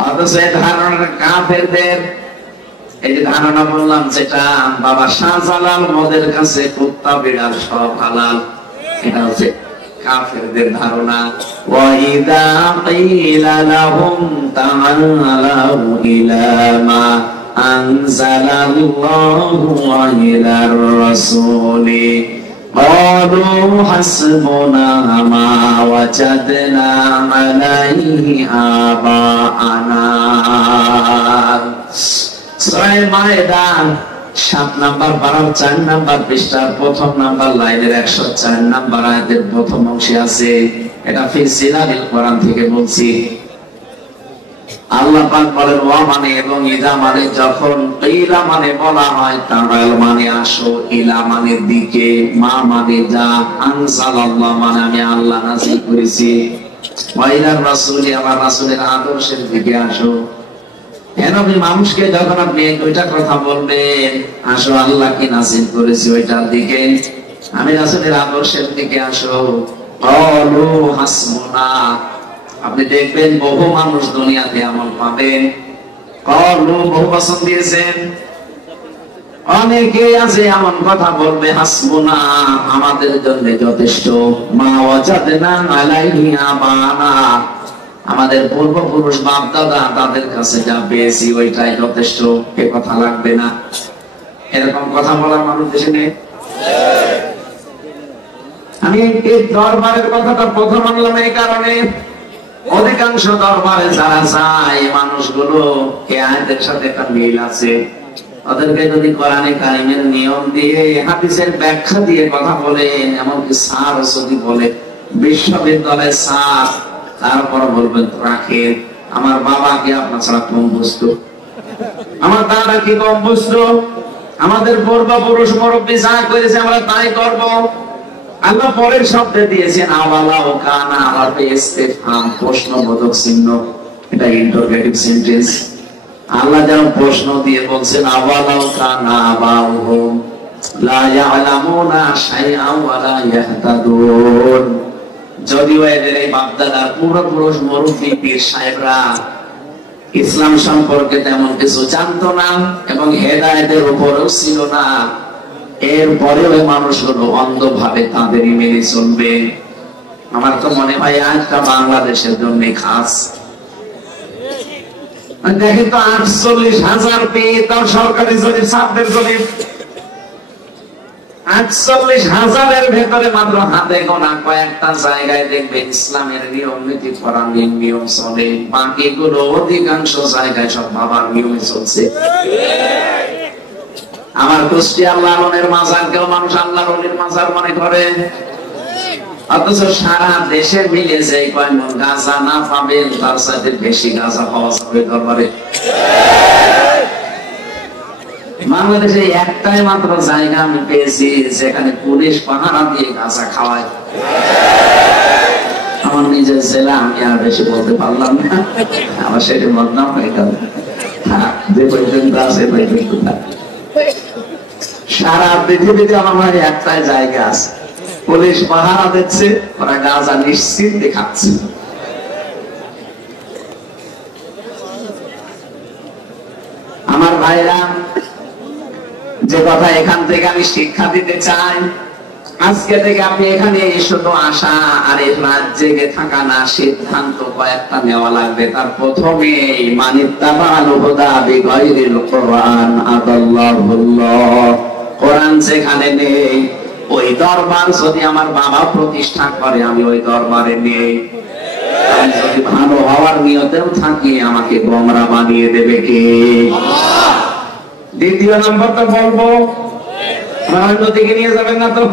অথচ এই ধারণা কাফেরদের, এই যে ধারণা বললাম যেটা বাবা শাহজালাল মদের কাছে কুত্তা বিড়াল সব হালাল, এটা হচ্ছে কাফেরদের ধারণা। ওয়াইদা কিলা লাহুম তাআলাউ ইলা মা আনজালাল্লাহু ওয়া ইলার রাসূলি ক্বালু হাসবুনা মা ওয়াজাদনা আলাইহি আবাআনা। সূরা মায়েদা 7 নাম্বার পারার 4 নাম্বার পৃষ্ঠার প্রথম নাম্বার লাইনের 104 নাম্বার আয়াতের প্রথম অংশে আছে। এটা ফি সিলাবিল কোরআন থেকে বলছি। আল্লাহ পাক বলেন ওয়া মানে এবং ইদা মানে যখন, ইলা মানে বলা হয়, তাআল মানে আসো, ইলা মানে দিকে, মা মানে যা, আনজালাল্লাহ মানে আমি আল্লাহ নাযিল করেছি, ওয়া ইলার রাসূলি আমার রাসূলের আদর্শের দিকে আসো। নবী মানুষকে যখন আপনি দুইটা কথা বলবেন, আসো আল্লাহ কি নাযিল করেছি ওইটার দিকে, আমি রাসূলের আদর্শের দিকে আসো, ক্বালু হাসবুনা, আপনি দেখবেন বহু মানুষ দুনিয়াতে এমন পাবেন, ক্বালু বহু বচন দিয়েছেন, অনেকে আছে এমন কথা বলবে, হাসবুনা আমাদের জন্য যথেষ্ট, মা ওয়াজাদনা আলাইহি আবানা আমাদের পূর্বপুরুষ বাপ দাদা তাদের কাছে যা পেয়েছি ওইটাই যথেষ্ট, এ কথা লাগবে না। এরকম কথা বলার মানুষ দেশে নেই। আমি এই দরবারের কথাটা প্রথম আনলাম এই কারণে, অধিকাংশ দরবারে যারা যায় মানুষগুলো এই আয়াতের সাথে একটা মিল আছে, ওদেরকে যদি কোরআনে কারিমের নিয়ম দিয়ে হাদিসের ব্যাখ্যা দিয়ে কথা বলে, এমনকি স্যার যদি বলে বিশ্ববিদ্যালয়ের স্যার, তারপর বলবেন রাখেন আমার বাবা কি আপনার ছাড়া কম বুঝতো, আমার দাদা কি কম বুঝতো, আমাদের পূর্বপুরুষ মুরব্বী যা করেছে আমরা তাই করব। আল্লাহ পরের শব্দে দিয়েছেন আওয়ালা ও কানা, আরবে ইস্তেফহাম প্রশ্নবোধক চিহ্ন, এটা ইন্টারোগেটিভ সেন্টেন্স। আল্লাহ যেন প্রশ্ন দিয়ে বলছেন আওয়ালা ও কানা আবাউহুম লা ইয়ালামুনা শাইআন ওয়া লা ইয়াহতাদুন, যদিও এদের এই বাপদাদার পূর্বপুরুষ মুরব্বী পীর সাহেবরা ইসলাম সম্পর্কে তেমন কিছু জানতো না এবং হেদায়েতের উপরেও ছিল না, এরপরেও মানুষগুলো অন্ধভাবে তাদেরই মেনে চলবে। আমার তো মনে হয় আজটা বাংলাদেশের জন্য খাস। দেখেন তো 48,000 পেয়ে তাও সরকারি জরিপ, ছাত্রের জরিপ 48,000-এর ভেতরে মাত্র হাতে গোনা কয়েকটা জায়গায় দেখবেন ইসলামের নিয়ম নীতি কোরআনের নিয়ম চলে, বাকিগুলো অধিকাংশ জায়গায় সব বাবার নিয়মে চলছে। আমার কুষ্টিয়া আল্লাহর মাজারকেও মানুষ আল্লাহর মাজার মনে করে, অথচ সারা দেশে মিলে যে কয় মন গাঁজা না পাবেন তার সাথে বেশি গাঁজা পাওয়া যাবে দরবারে। বাংলাদেশে একটাই মাত্র জায়গা আমি পেয়েছি যেখানে পুলিশ পাহারা দিয়ে গাঁজা খাওয়ায়, আমার নিজের জেলা, আমি আর বেশি বলতে পারলাম না, আমার সেটা বদনাম হয়ে গেল। যে পর্যন্ত আছে সারা পৃথিবীতে আমার একটাই জায়গা আছে, পুলিশ পাহারা দিচ্ছে, ওরা গাঁজা নিশ্চিন্তে খাচ্ছে। আমার ভাইরা, যে কথা এখান থেকে আমি শিক্ষা দিতে চাই, আজকে থেকে আপনি এখানে শুধু আসা আর এই রাজ্যে থাকা না, সিদ্ধান্ত কয়েকটা নেওয়া লাগবে। তার প্রথমে মানিত্তাবাল হুদা বিগাইরিল কোরআন আদাল্লাহুল্লাহ, কোরআন যেখানে নেই ওই দরবার যদি আমার বাবা প্রতিষ্ঠা করে আমি ওই দরবারে নেই, আমি যদি ভালো হওয়ার নিয়তেও থাকি আমাকে গোমরা বানিয়ে দেবে কে? দ্বিতীয় নম্বরটা বলবো, অন্যদিকে নিয়ে যাবেন না তো।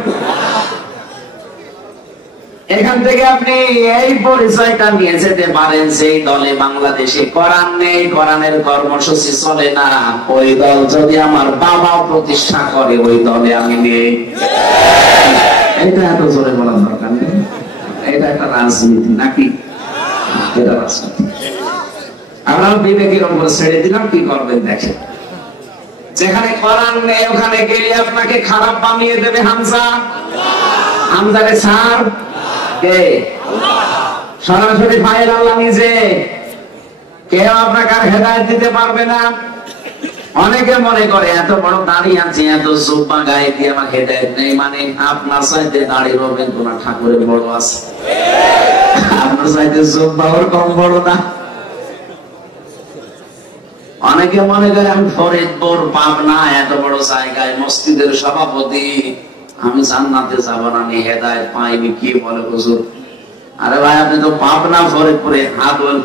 এখান থেকে আপনি এই পরিচয়টা নিয়ে যেতে পারেন, সেই দলে বাংলাদেশে কোরআন নেই, কোরআনের কর্মসূচি চলে না, ওই দল যদি আমার বাবা প্রতিষ্ঠা করে ওই দলে আমি নেই। এটা এত জোরে বলার দরকার নেই, এটা একটা রাজনীতি নাকি? এটা রাজনীতি। আমরা বিবেকের উপর ছেড়ে দিলাম, কি করবেন দেখেন। যেখানে কোরআন নেই ওখানে গেলে আপনাকে খারাপ বানিয়ে দেবে হামজা, হামজারে ছাড় কে? সরাসরি ফাইল আল্লাহ নিজে, কেউ আপনাকে আর হেদায়েত দিতে পারবে না। অনেকে মনে করে এত বড় দাড়ি আছে, এত জুব্বা গায়ে দিয়ে আমার হেদায়েত নেই, মানে আপনার চাইতে দাড়ি রবীন্দ্রনাথ ঠাকুরের বড় আছে, আপনার চাইতে জুব্বা ওর কম বড় না। অনেকে মনে করে আমি ফরিদপুর পাবনা এত বড় জায়গায় মসজিদের সভাপতি, আমি জান্নাতে যাব না, আমি হেদায়েত পাইনি, কি বলে হুজুর? আরে ভাই, আপনি তো পাবনা ফরিদপুরে হাদল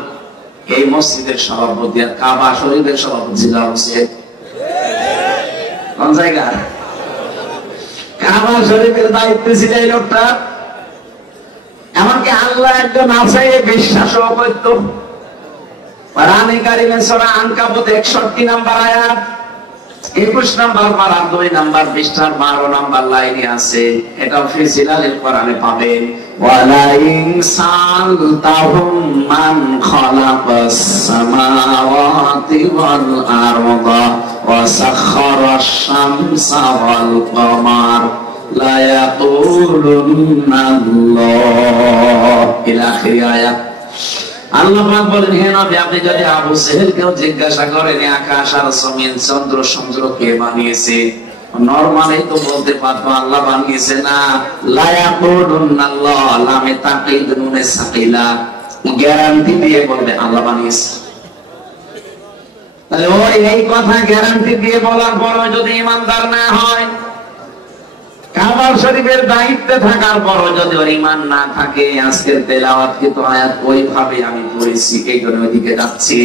এই মসজিদের সভাপতি, আর কাবা শরীফের সভাপতি ছিলাম কোন জায়গা? কাবা শরীফের দায়িত্ব ছিল এই লোকটা। এমনকি আল্লাহ একজন আছে বিশ্বাসও করত, কোরআনে কারিমে সূরা আনকাবুত 61 নম্বর আয়াত 21 নম্বর পারা 2 নম্বর পৃষ্ঠার 12 নম্বর লাইনে আছে। এটা ফিজিলালিল কোরআনে পাবেন। ওয়ালা ইনসালতাহুম মান খালাকাস সামাওয়াতি ওয়াল আরদা ওয়া সাখখারাশ শামসা ওয়াল কমার লা ইয়াকুলুন্নাল্লাহ ইলা আখির আয়াত। আল্লাহ পাক বলেন, হে নবী, আপনি যদি আবু জেহেলকেও জিজ্ঞাসা করেন আকাশ আর জমিন চন্দ্র সূর্য কে বানিয়েছে, নরমালি তো বলতে পারতো আল্লাহ বানিয়েছে না। লা ইয়াকুলুন্নাল্লাহ, লামে তাকিদ নুনে সাকিলা, গ্যারান্টি দিয়ে বলবে আল্লাহ বানিয়েছে। তাহলে ওই এই কথা গ্যারান্টি দিয়ে বলার পর যদি ঈমানদার না হয়, কাবা শরীফের দায়িত্বে থাকার পরও যদি ওর ঈমান না থাকে, আজকের তেলাওয়াতকৃত আয়াত ওইভাবে আমি পড়েছি, এই জন্য ওইদিকে যাচ্ছি।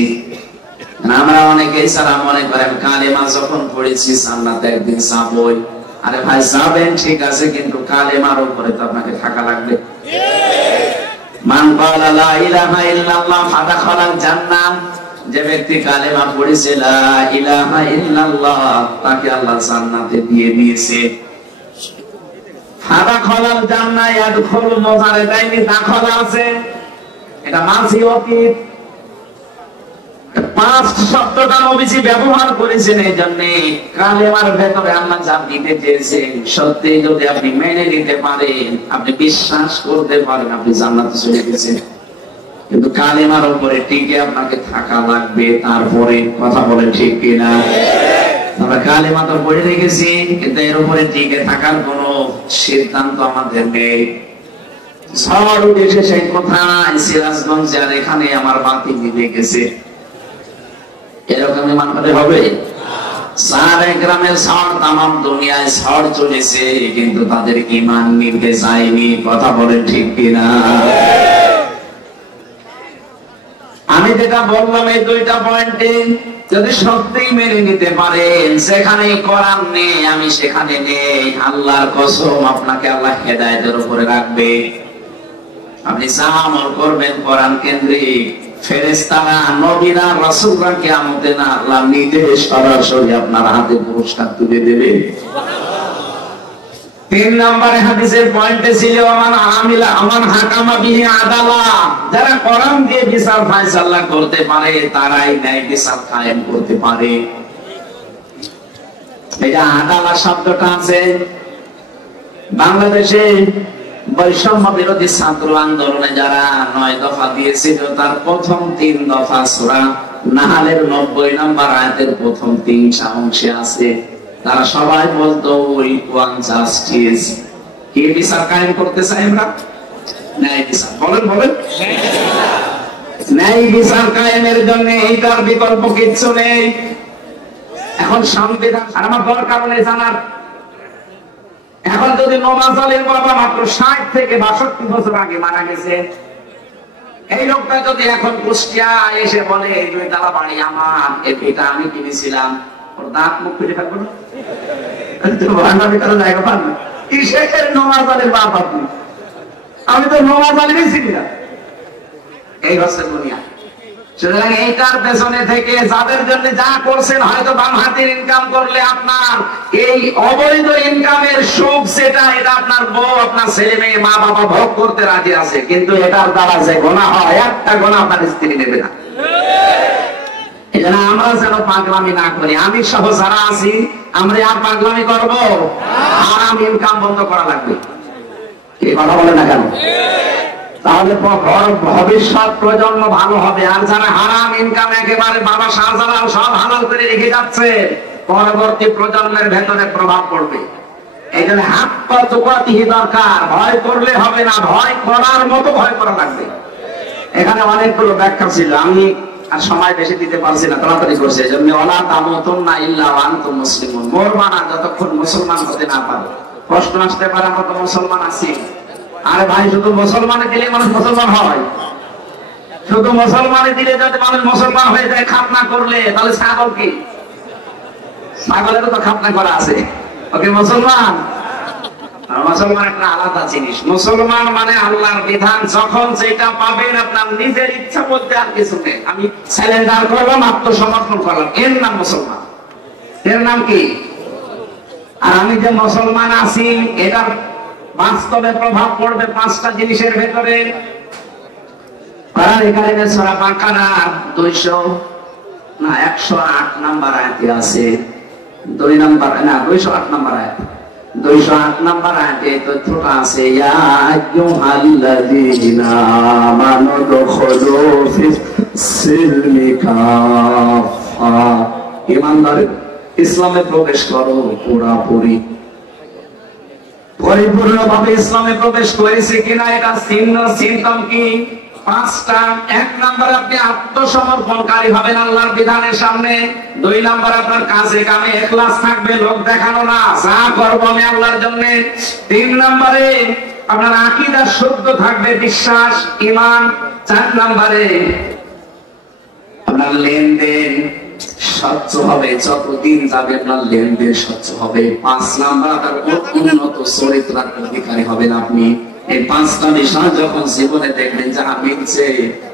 আমরা অনেকেই সারা মনে করেন কালেমা যখন পড়েছি জান্নাতে একদিন যাবই। আরে ভাই, যাবেন ঠিক আছে, কিন্তু কালেমার উপরে তো আপনাকে থাকা লাগবে। মান ক্বালা লা ইলাহা ইল্লাল্লাহ ফাদাখালাল জান্নাহ, যে ব্যক্তি কালেমা পড়েছে লা ইলাহা ইল্লাল্লাহ, তাকে আল্লাহ জান্নাতে দিয়ে দিয়েছে। ফাদাখালাল জান্নাহ ইয়াদখুল মুজারে দাইনি দাখলা আছে, এটা মাঝি অতীত। পাঁচ শব্দটা নবীজি ব্যবহার করেছেন এই জন্য কালেমার ভেতরে আল্লাহ যা দিতে চেয়েছেন সত্যি যদি আপনি মেনে নিতে পারেন, আপনি বিশ্বাস করতে পারেন, আপনি জান্নাতে চলে গেছেন। কিন্তু কালেমার উপরে টিকে আপনাকে থাকা লাগবে। তারপরে কথা বলে ঠিক কিনা? আমরা কালেমা তো পড়ে রেখেছি, কিন্তু এর উপরে টিকে থাকার কোন সিদ্ধান্ত আমাদের নেই। ঝড় উঠেছে সেই কোথায় সিরাজগঞ্জ, আর এখানে আমার বাতি নিভে গেছে, এরকম ইমান হলে হবে? সারা গ্রামের ঝড়, তামাম দুনিয়ায় ঝড় চলেছে, কিন্তু তাদের ইমান নিভে যায়নি। কথা বলেন ঠিক কিনা? আমি যেটা বললাম এই দুইটা পয়েন্টে যদি সত্যিই মেনে নিতে পারেন, যেখানে কোরআন নেই আমি সেখানে নেই, আল্লাহর কসম আপনাকে আল্লাহ হেদায়েতের উপরে রাখবে। আপনি যা আমল করবেন কোরআন কেন্দ্রিক, ফেরেশতারা, নবীরা, রাসূলরা কিয়ামতে না আল্লাহ নিজে সরাসরি আপনার হাতে পুরস্কার তুলে দেবে। 3 নম্বরে হাদিসের পয়েন্টে ছিল আমান হাকামা বিহি আদালা, যারা কোরআন দিয়ে বিচার ফায়সালা করতে পারে তারাই ন্যায় বিচার কায়েম করতে পারে। এই যে আদালা শব্দটা আছে, বাংলাদেশে বৈষম্য বিরোধী ছাত্র আন্দোলনে যারা 9 দফা দিয়েছিল, তার প্রথম 3 দফা সূরা নাহলের 90 নম্বর আয়াতের প্রথম 3টা অংশে আছে। তারা সবাই বলতো ইকুয়াল জাস্টিস। কি বিচার কায়েম করতে চাই আমরা? ন্যায় বিচার। বলেন বলেন, ন্যায় বিচার কায়েমের জন্য এইটার বিকল্প কিচ্ছু নেই। এখন সংবিধান আর আমার দরকার নেই জানার। এখন যদি নওয়াজ আলীর বাবা মাত্র 60 থেকে 62 বছর আগে মারা গেছে, এই লোকটা যদি এখন কুষ্টিয়া এসে বলে এই 2 তলা বাড়ি আমার, এটা আমি কিনেছিলাম, ওর দাঁত মুখ ফেটে থাকবো না? জায়গা পান না। কিসের নওয়াজ আলীর বাপ আপনি? আমি তো নওয়াজ আলীরই চিনি না। এই হচ্ছে দুনিয়া। সুতরাং এইটার পেছনে থেকে যাদের জন্য যা করছেন, হয়তো বাম হাতের ইনকাম করলে আপনার এই অবৈধ ইনকামের সুখ যেটা, এটা আপনার বউ, আপনার ছেলে মেয়ে, মা বাবা ভোগ করতে রাজি আছে, কিন্তু এটার দ্বারা যে গুনাহ হয়, একটা গুনাহ আপনার স্ত্রী নেবে না। এজন্য আমরা যেন পাগলামি না করি। আমি সহ যারা আছি আমরা আর পাগলামি করবো? হারাম ইনকাম বন্ধ করা লাগবে। কি কথা বলে না কেন? তাহলে ভবিষ্যৎ প্রজন্ম ভালো হবে। আর যারা হারাম ইনকাম একেবারে বাবা শাহজালাল সব হালাল করে রেখে যাচ্ছে, পরবর্তী প্রজন্মের ভেতরে প্রভাব পড়বে। এই জন্য হাত পা চোকাতিহি দরকার। ভয় করলে হবে না, ভয় করার মতো ভয় করা লাগবে। এখানে অনেকগুলো ব্যাখ্যা ছিল, আমি আর সময় বেশি দিতে পারছি না, তাড়াতাড়ি করছে। এজন্য ওয়ালা তামুতুন্না ইল্লা ওয়া আনতুম মুসলিমুন, মরবা না যতক্ষণ মুসলমান হতে না পারো। প্রশ্ন আসতে পারে আমরা তো মুসলমান আছি। আরে ভাই, শুধু মুসলমানে দিলে মানুষ মুসলমান হয়? শুধু মুসলমানে দিলে যদি মানুষ মুসলমান হয়ে যায় খাতনা করলে, তাহলে ছাগল কি? ছাগলেরও তো খাতনা করা আছে, ওকে মুসলমান। আর মুসলমান একটা আলাদা জিনিস। মুসলমান মানে আল্লাহর বিধান যখন যেটা পাবেন আপনার নিজের ইচ্ছা বলতে আর কিছু নেই, আমি স্যালেন্ডার করলাম, আত্মসমর্পণ করলাম, এর নাম মুসলমান। এর নাম কি? আর আমি যে মুসলমান আছি এটার বাস্তবে প্রভাব পড়বে পাঁচটা জিনিসের ভেতরে। কোরআনে কারিমে সূরা বাকারা 108 নাম্বার আয়াতে আছে, 208 নাম্বার আয়াত, 208 নাম্বার আয়াতে তথ্যটা আছে, ইয়া আইয়ুহাল্লাযীনা আমানু দুখুলু ফিস সিলমি কাফা, ঈমানদার ইসলামে প্রবেশ করো পুরোপুরি। পরিপূর্ণভাবে ইসলামে প্রবেশ করেছে কিনা এটা চিহ্ন চিন্তন কি? পাঁচটা। এক নাম্বার আপনি আত্মসমর্পণকারী হবেন আল্লাহর বিধানের সামনে। দুই নাম্বার আপনার কাজে কামে ইখলাস থাকবে, লোক দেখানো না, যা করব আমি আল্লাহর জন্য। তিন নাম্বারে আপনার আকীদা শুদ্ধ থাকবে, বিশ্বাস ঈমান। চার নাম্বারে আপনার লেনদেন স্বচ্ছ হবে, যতদিন যাবে আপনার লেনদেন স্বচ্ছ হবে। পাঁচ নাম্বার আপনার উন্নত চরিত্রের অধিকারী হবেন আপনি। এই পাঁচটা বিষয় যখন জীবনে দেখবেন যা মিলছে,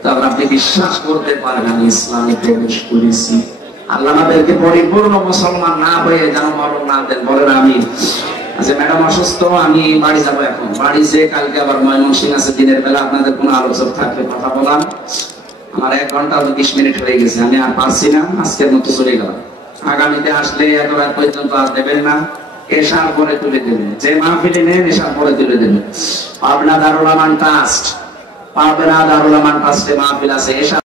তখন আপনি বিশ্বাস করতে পারবেন আমি ইসলামে প্রবেশ করেছি। আল্লাহ আমাদেরকে পরিপূর্ণ মুসলমান না হয়ে যেন মরণ না দেন, বলেন আমিন। আচ্ছা ম্যাডাম অসুস্থ, আমি বাড়ি যাবো এখন। বাড়ি যেয়ে কালকে আবার ময়মনসিংহ আছে, দিনের বেলা আপনাদের কোনো আলোচনা থাকলে কথা বলার। আমার 1 ঘন্টা 20 মিনিট হয়ে গেছে, আমি আর পারছি না, আজকের মতো চলে গেলাম। আগামীতে আসলে এত রাত পর্যন্ত আর দেবেন না, এশার পরে তুলে দেবেন। যে মাহফিলে নেন এশার পরে তুলে দেবেন। পাবনা দারুল আমান ট্রাস্ট, পাবনা দারুল আমান ট্রাস্টে মাহফিল আছে, এশার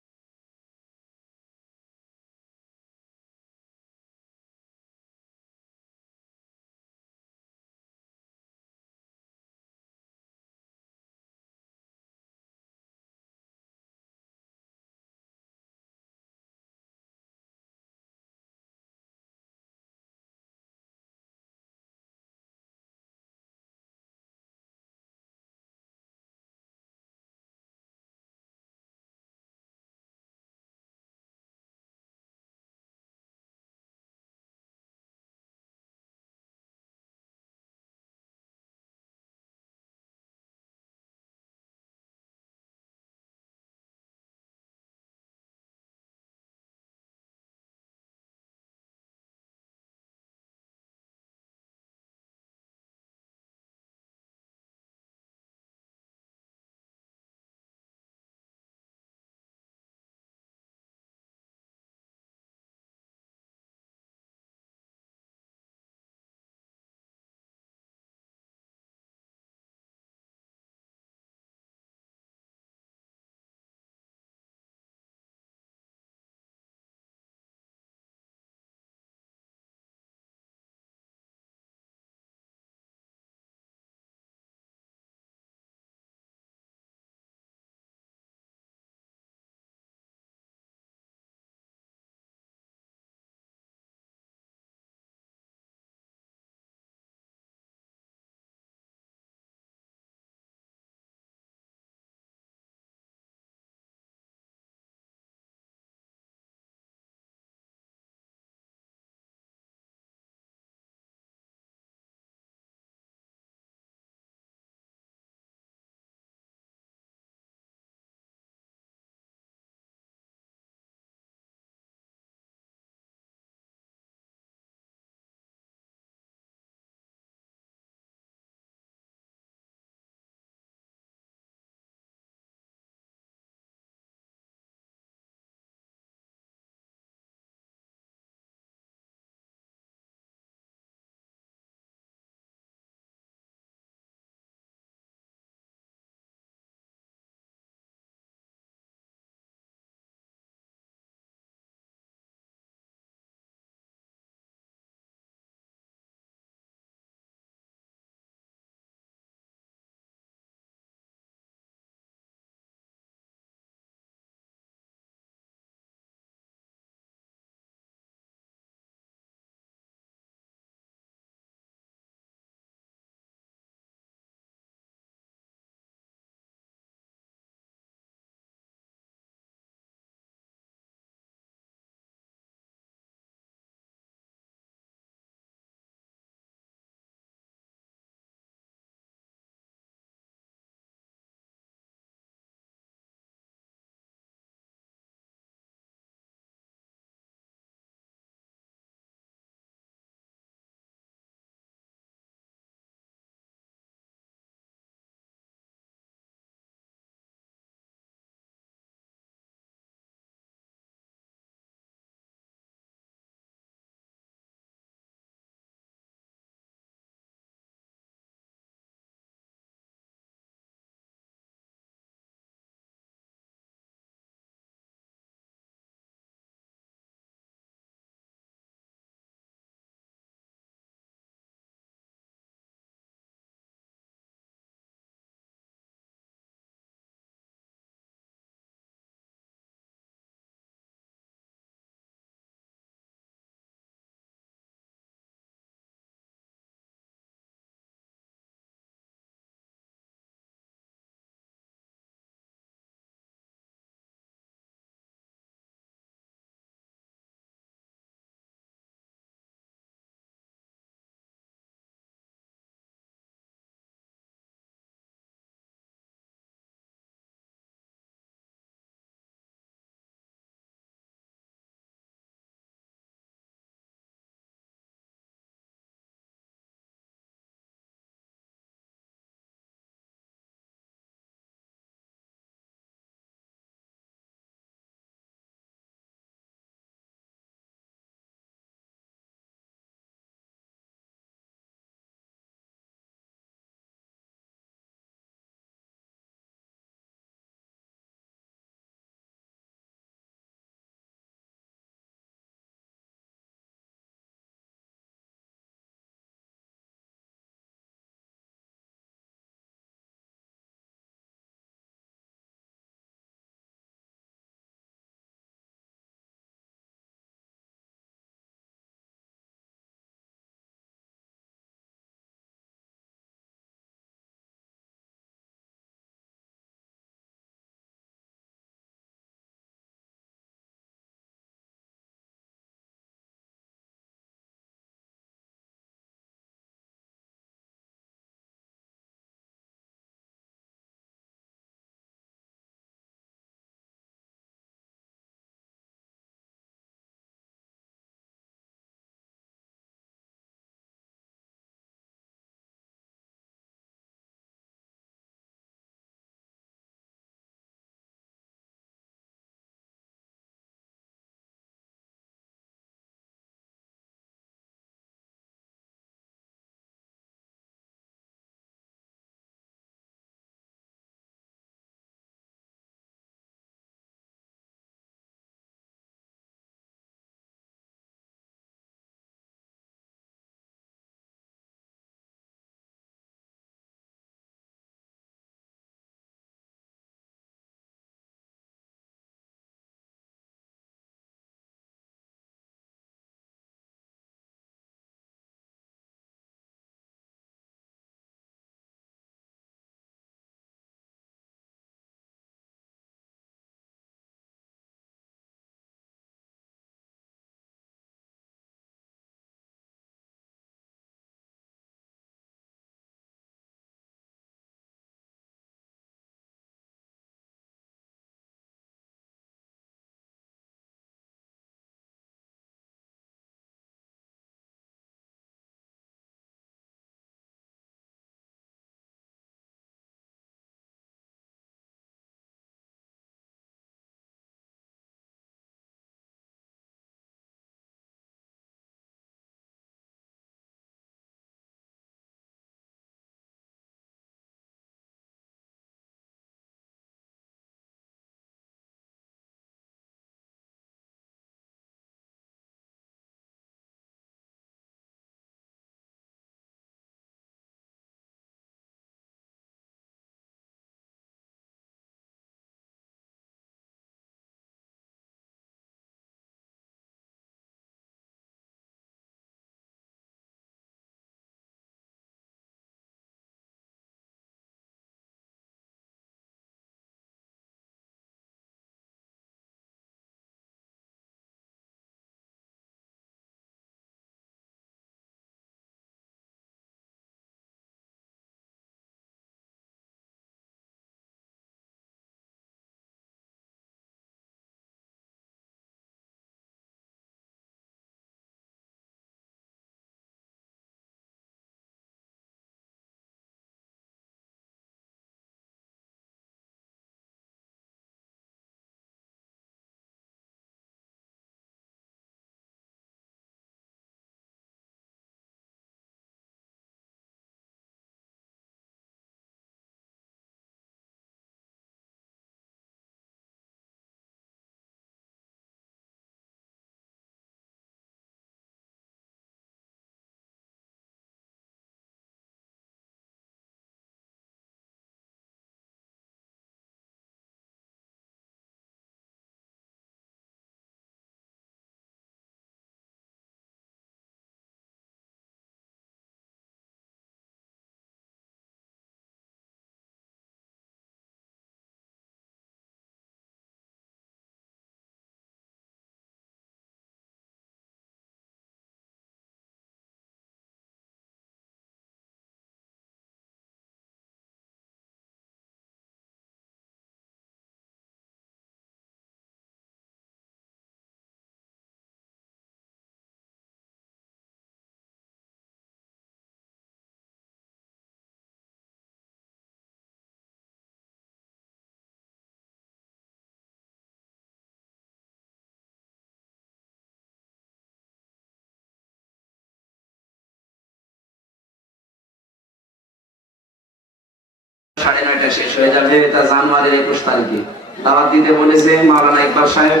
9:30 শেষ হয়ে যাবে, এটা জানুয়ারির 21 তারিখে দাওয়াত দিতে বলেছে মাওলানা ইকবাল সাহেব।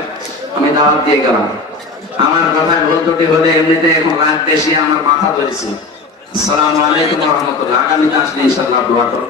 আমি দাওয়াত দিয়ে গেলাম। আমার কথায় ভুল ত্রুটি হলে এমনিতে এখন রাত বেশি, আমার মাথা ধরেছে। আসসালামু আলাইকুম ওয়া রাহমাতুল্লাহ। আগামীতে আসলে ইনশাআল্লাহ দোয়া করো।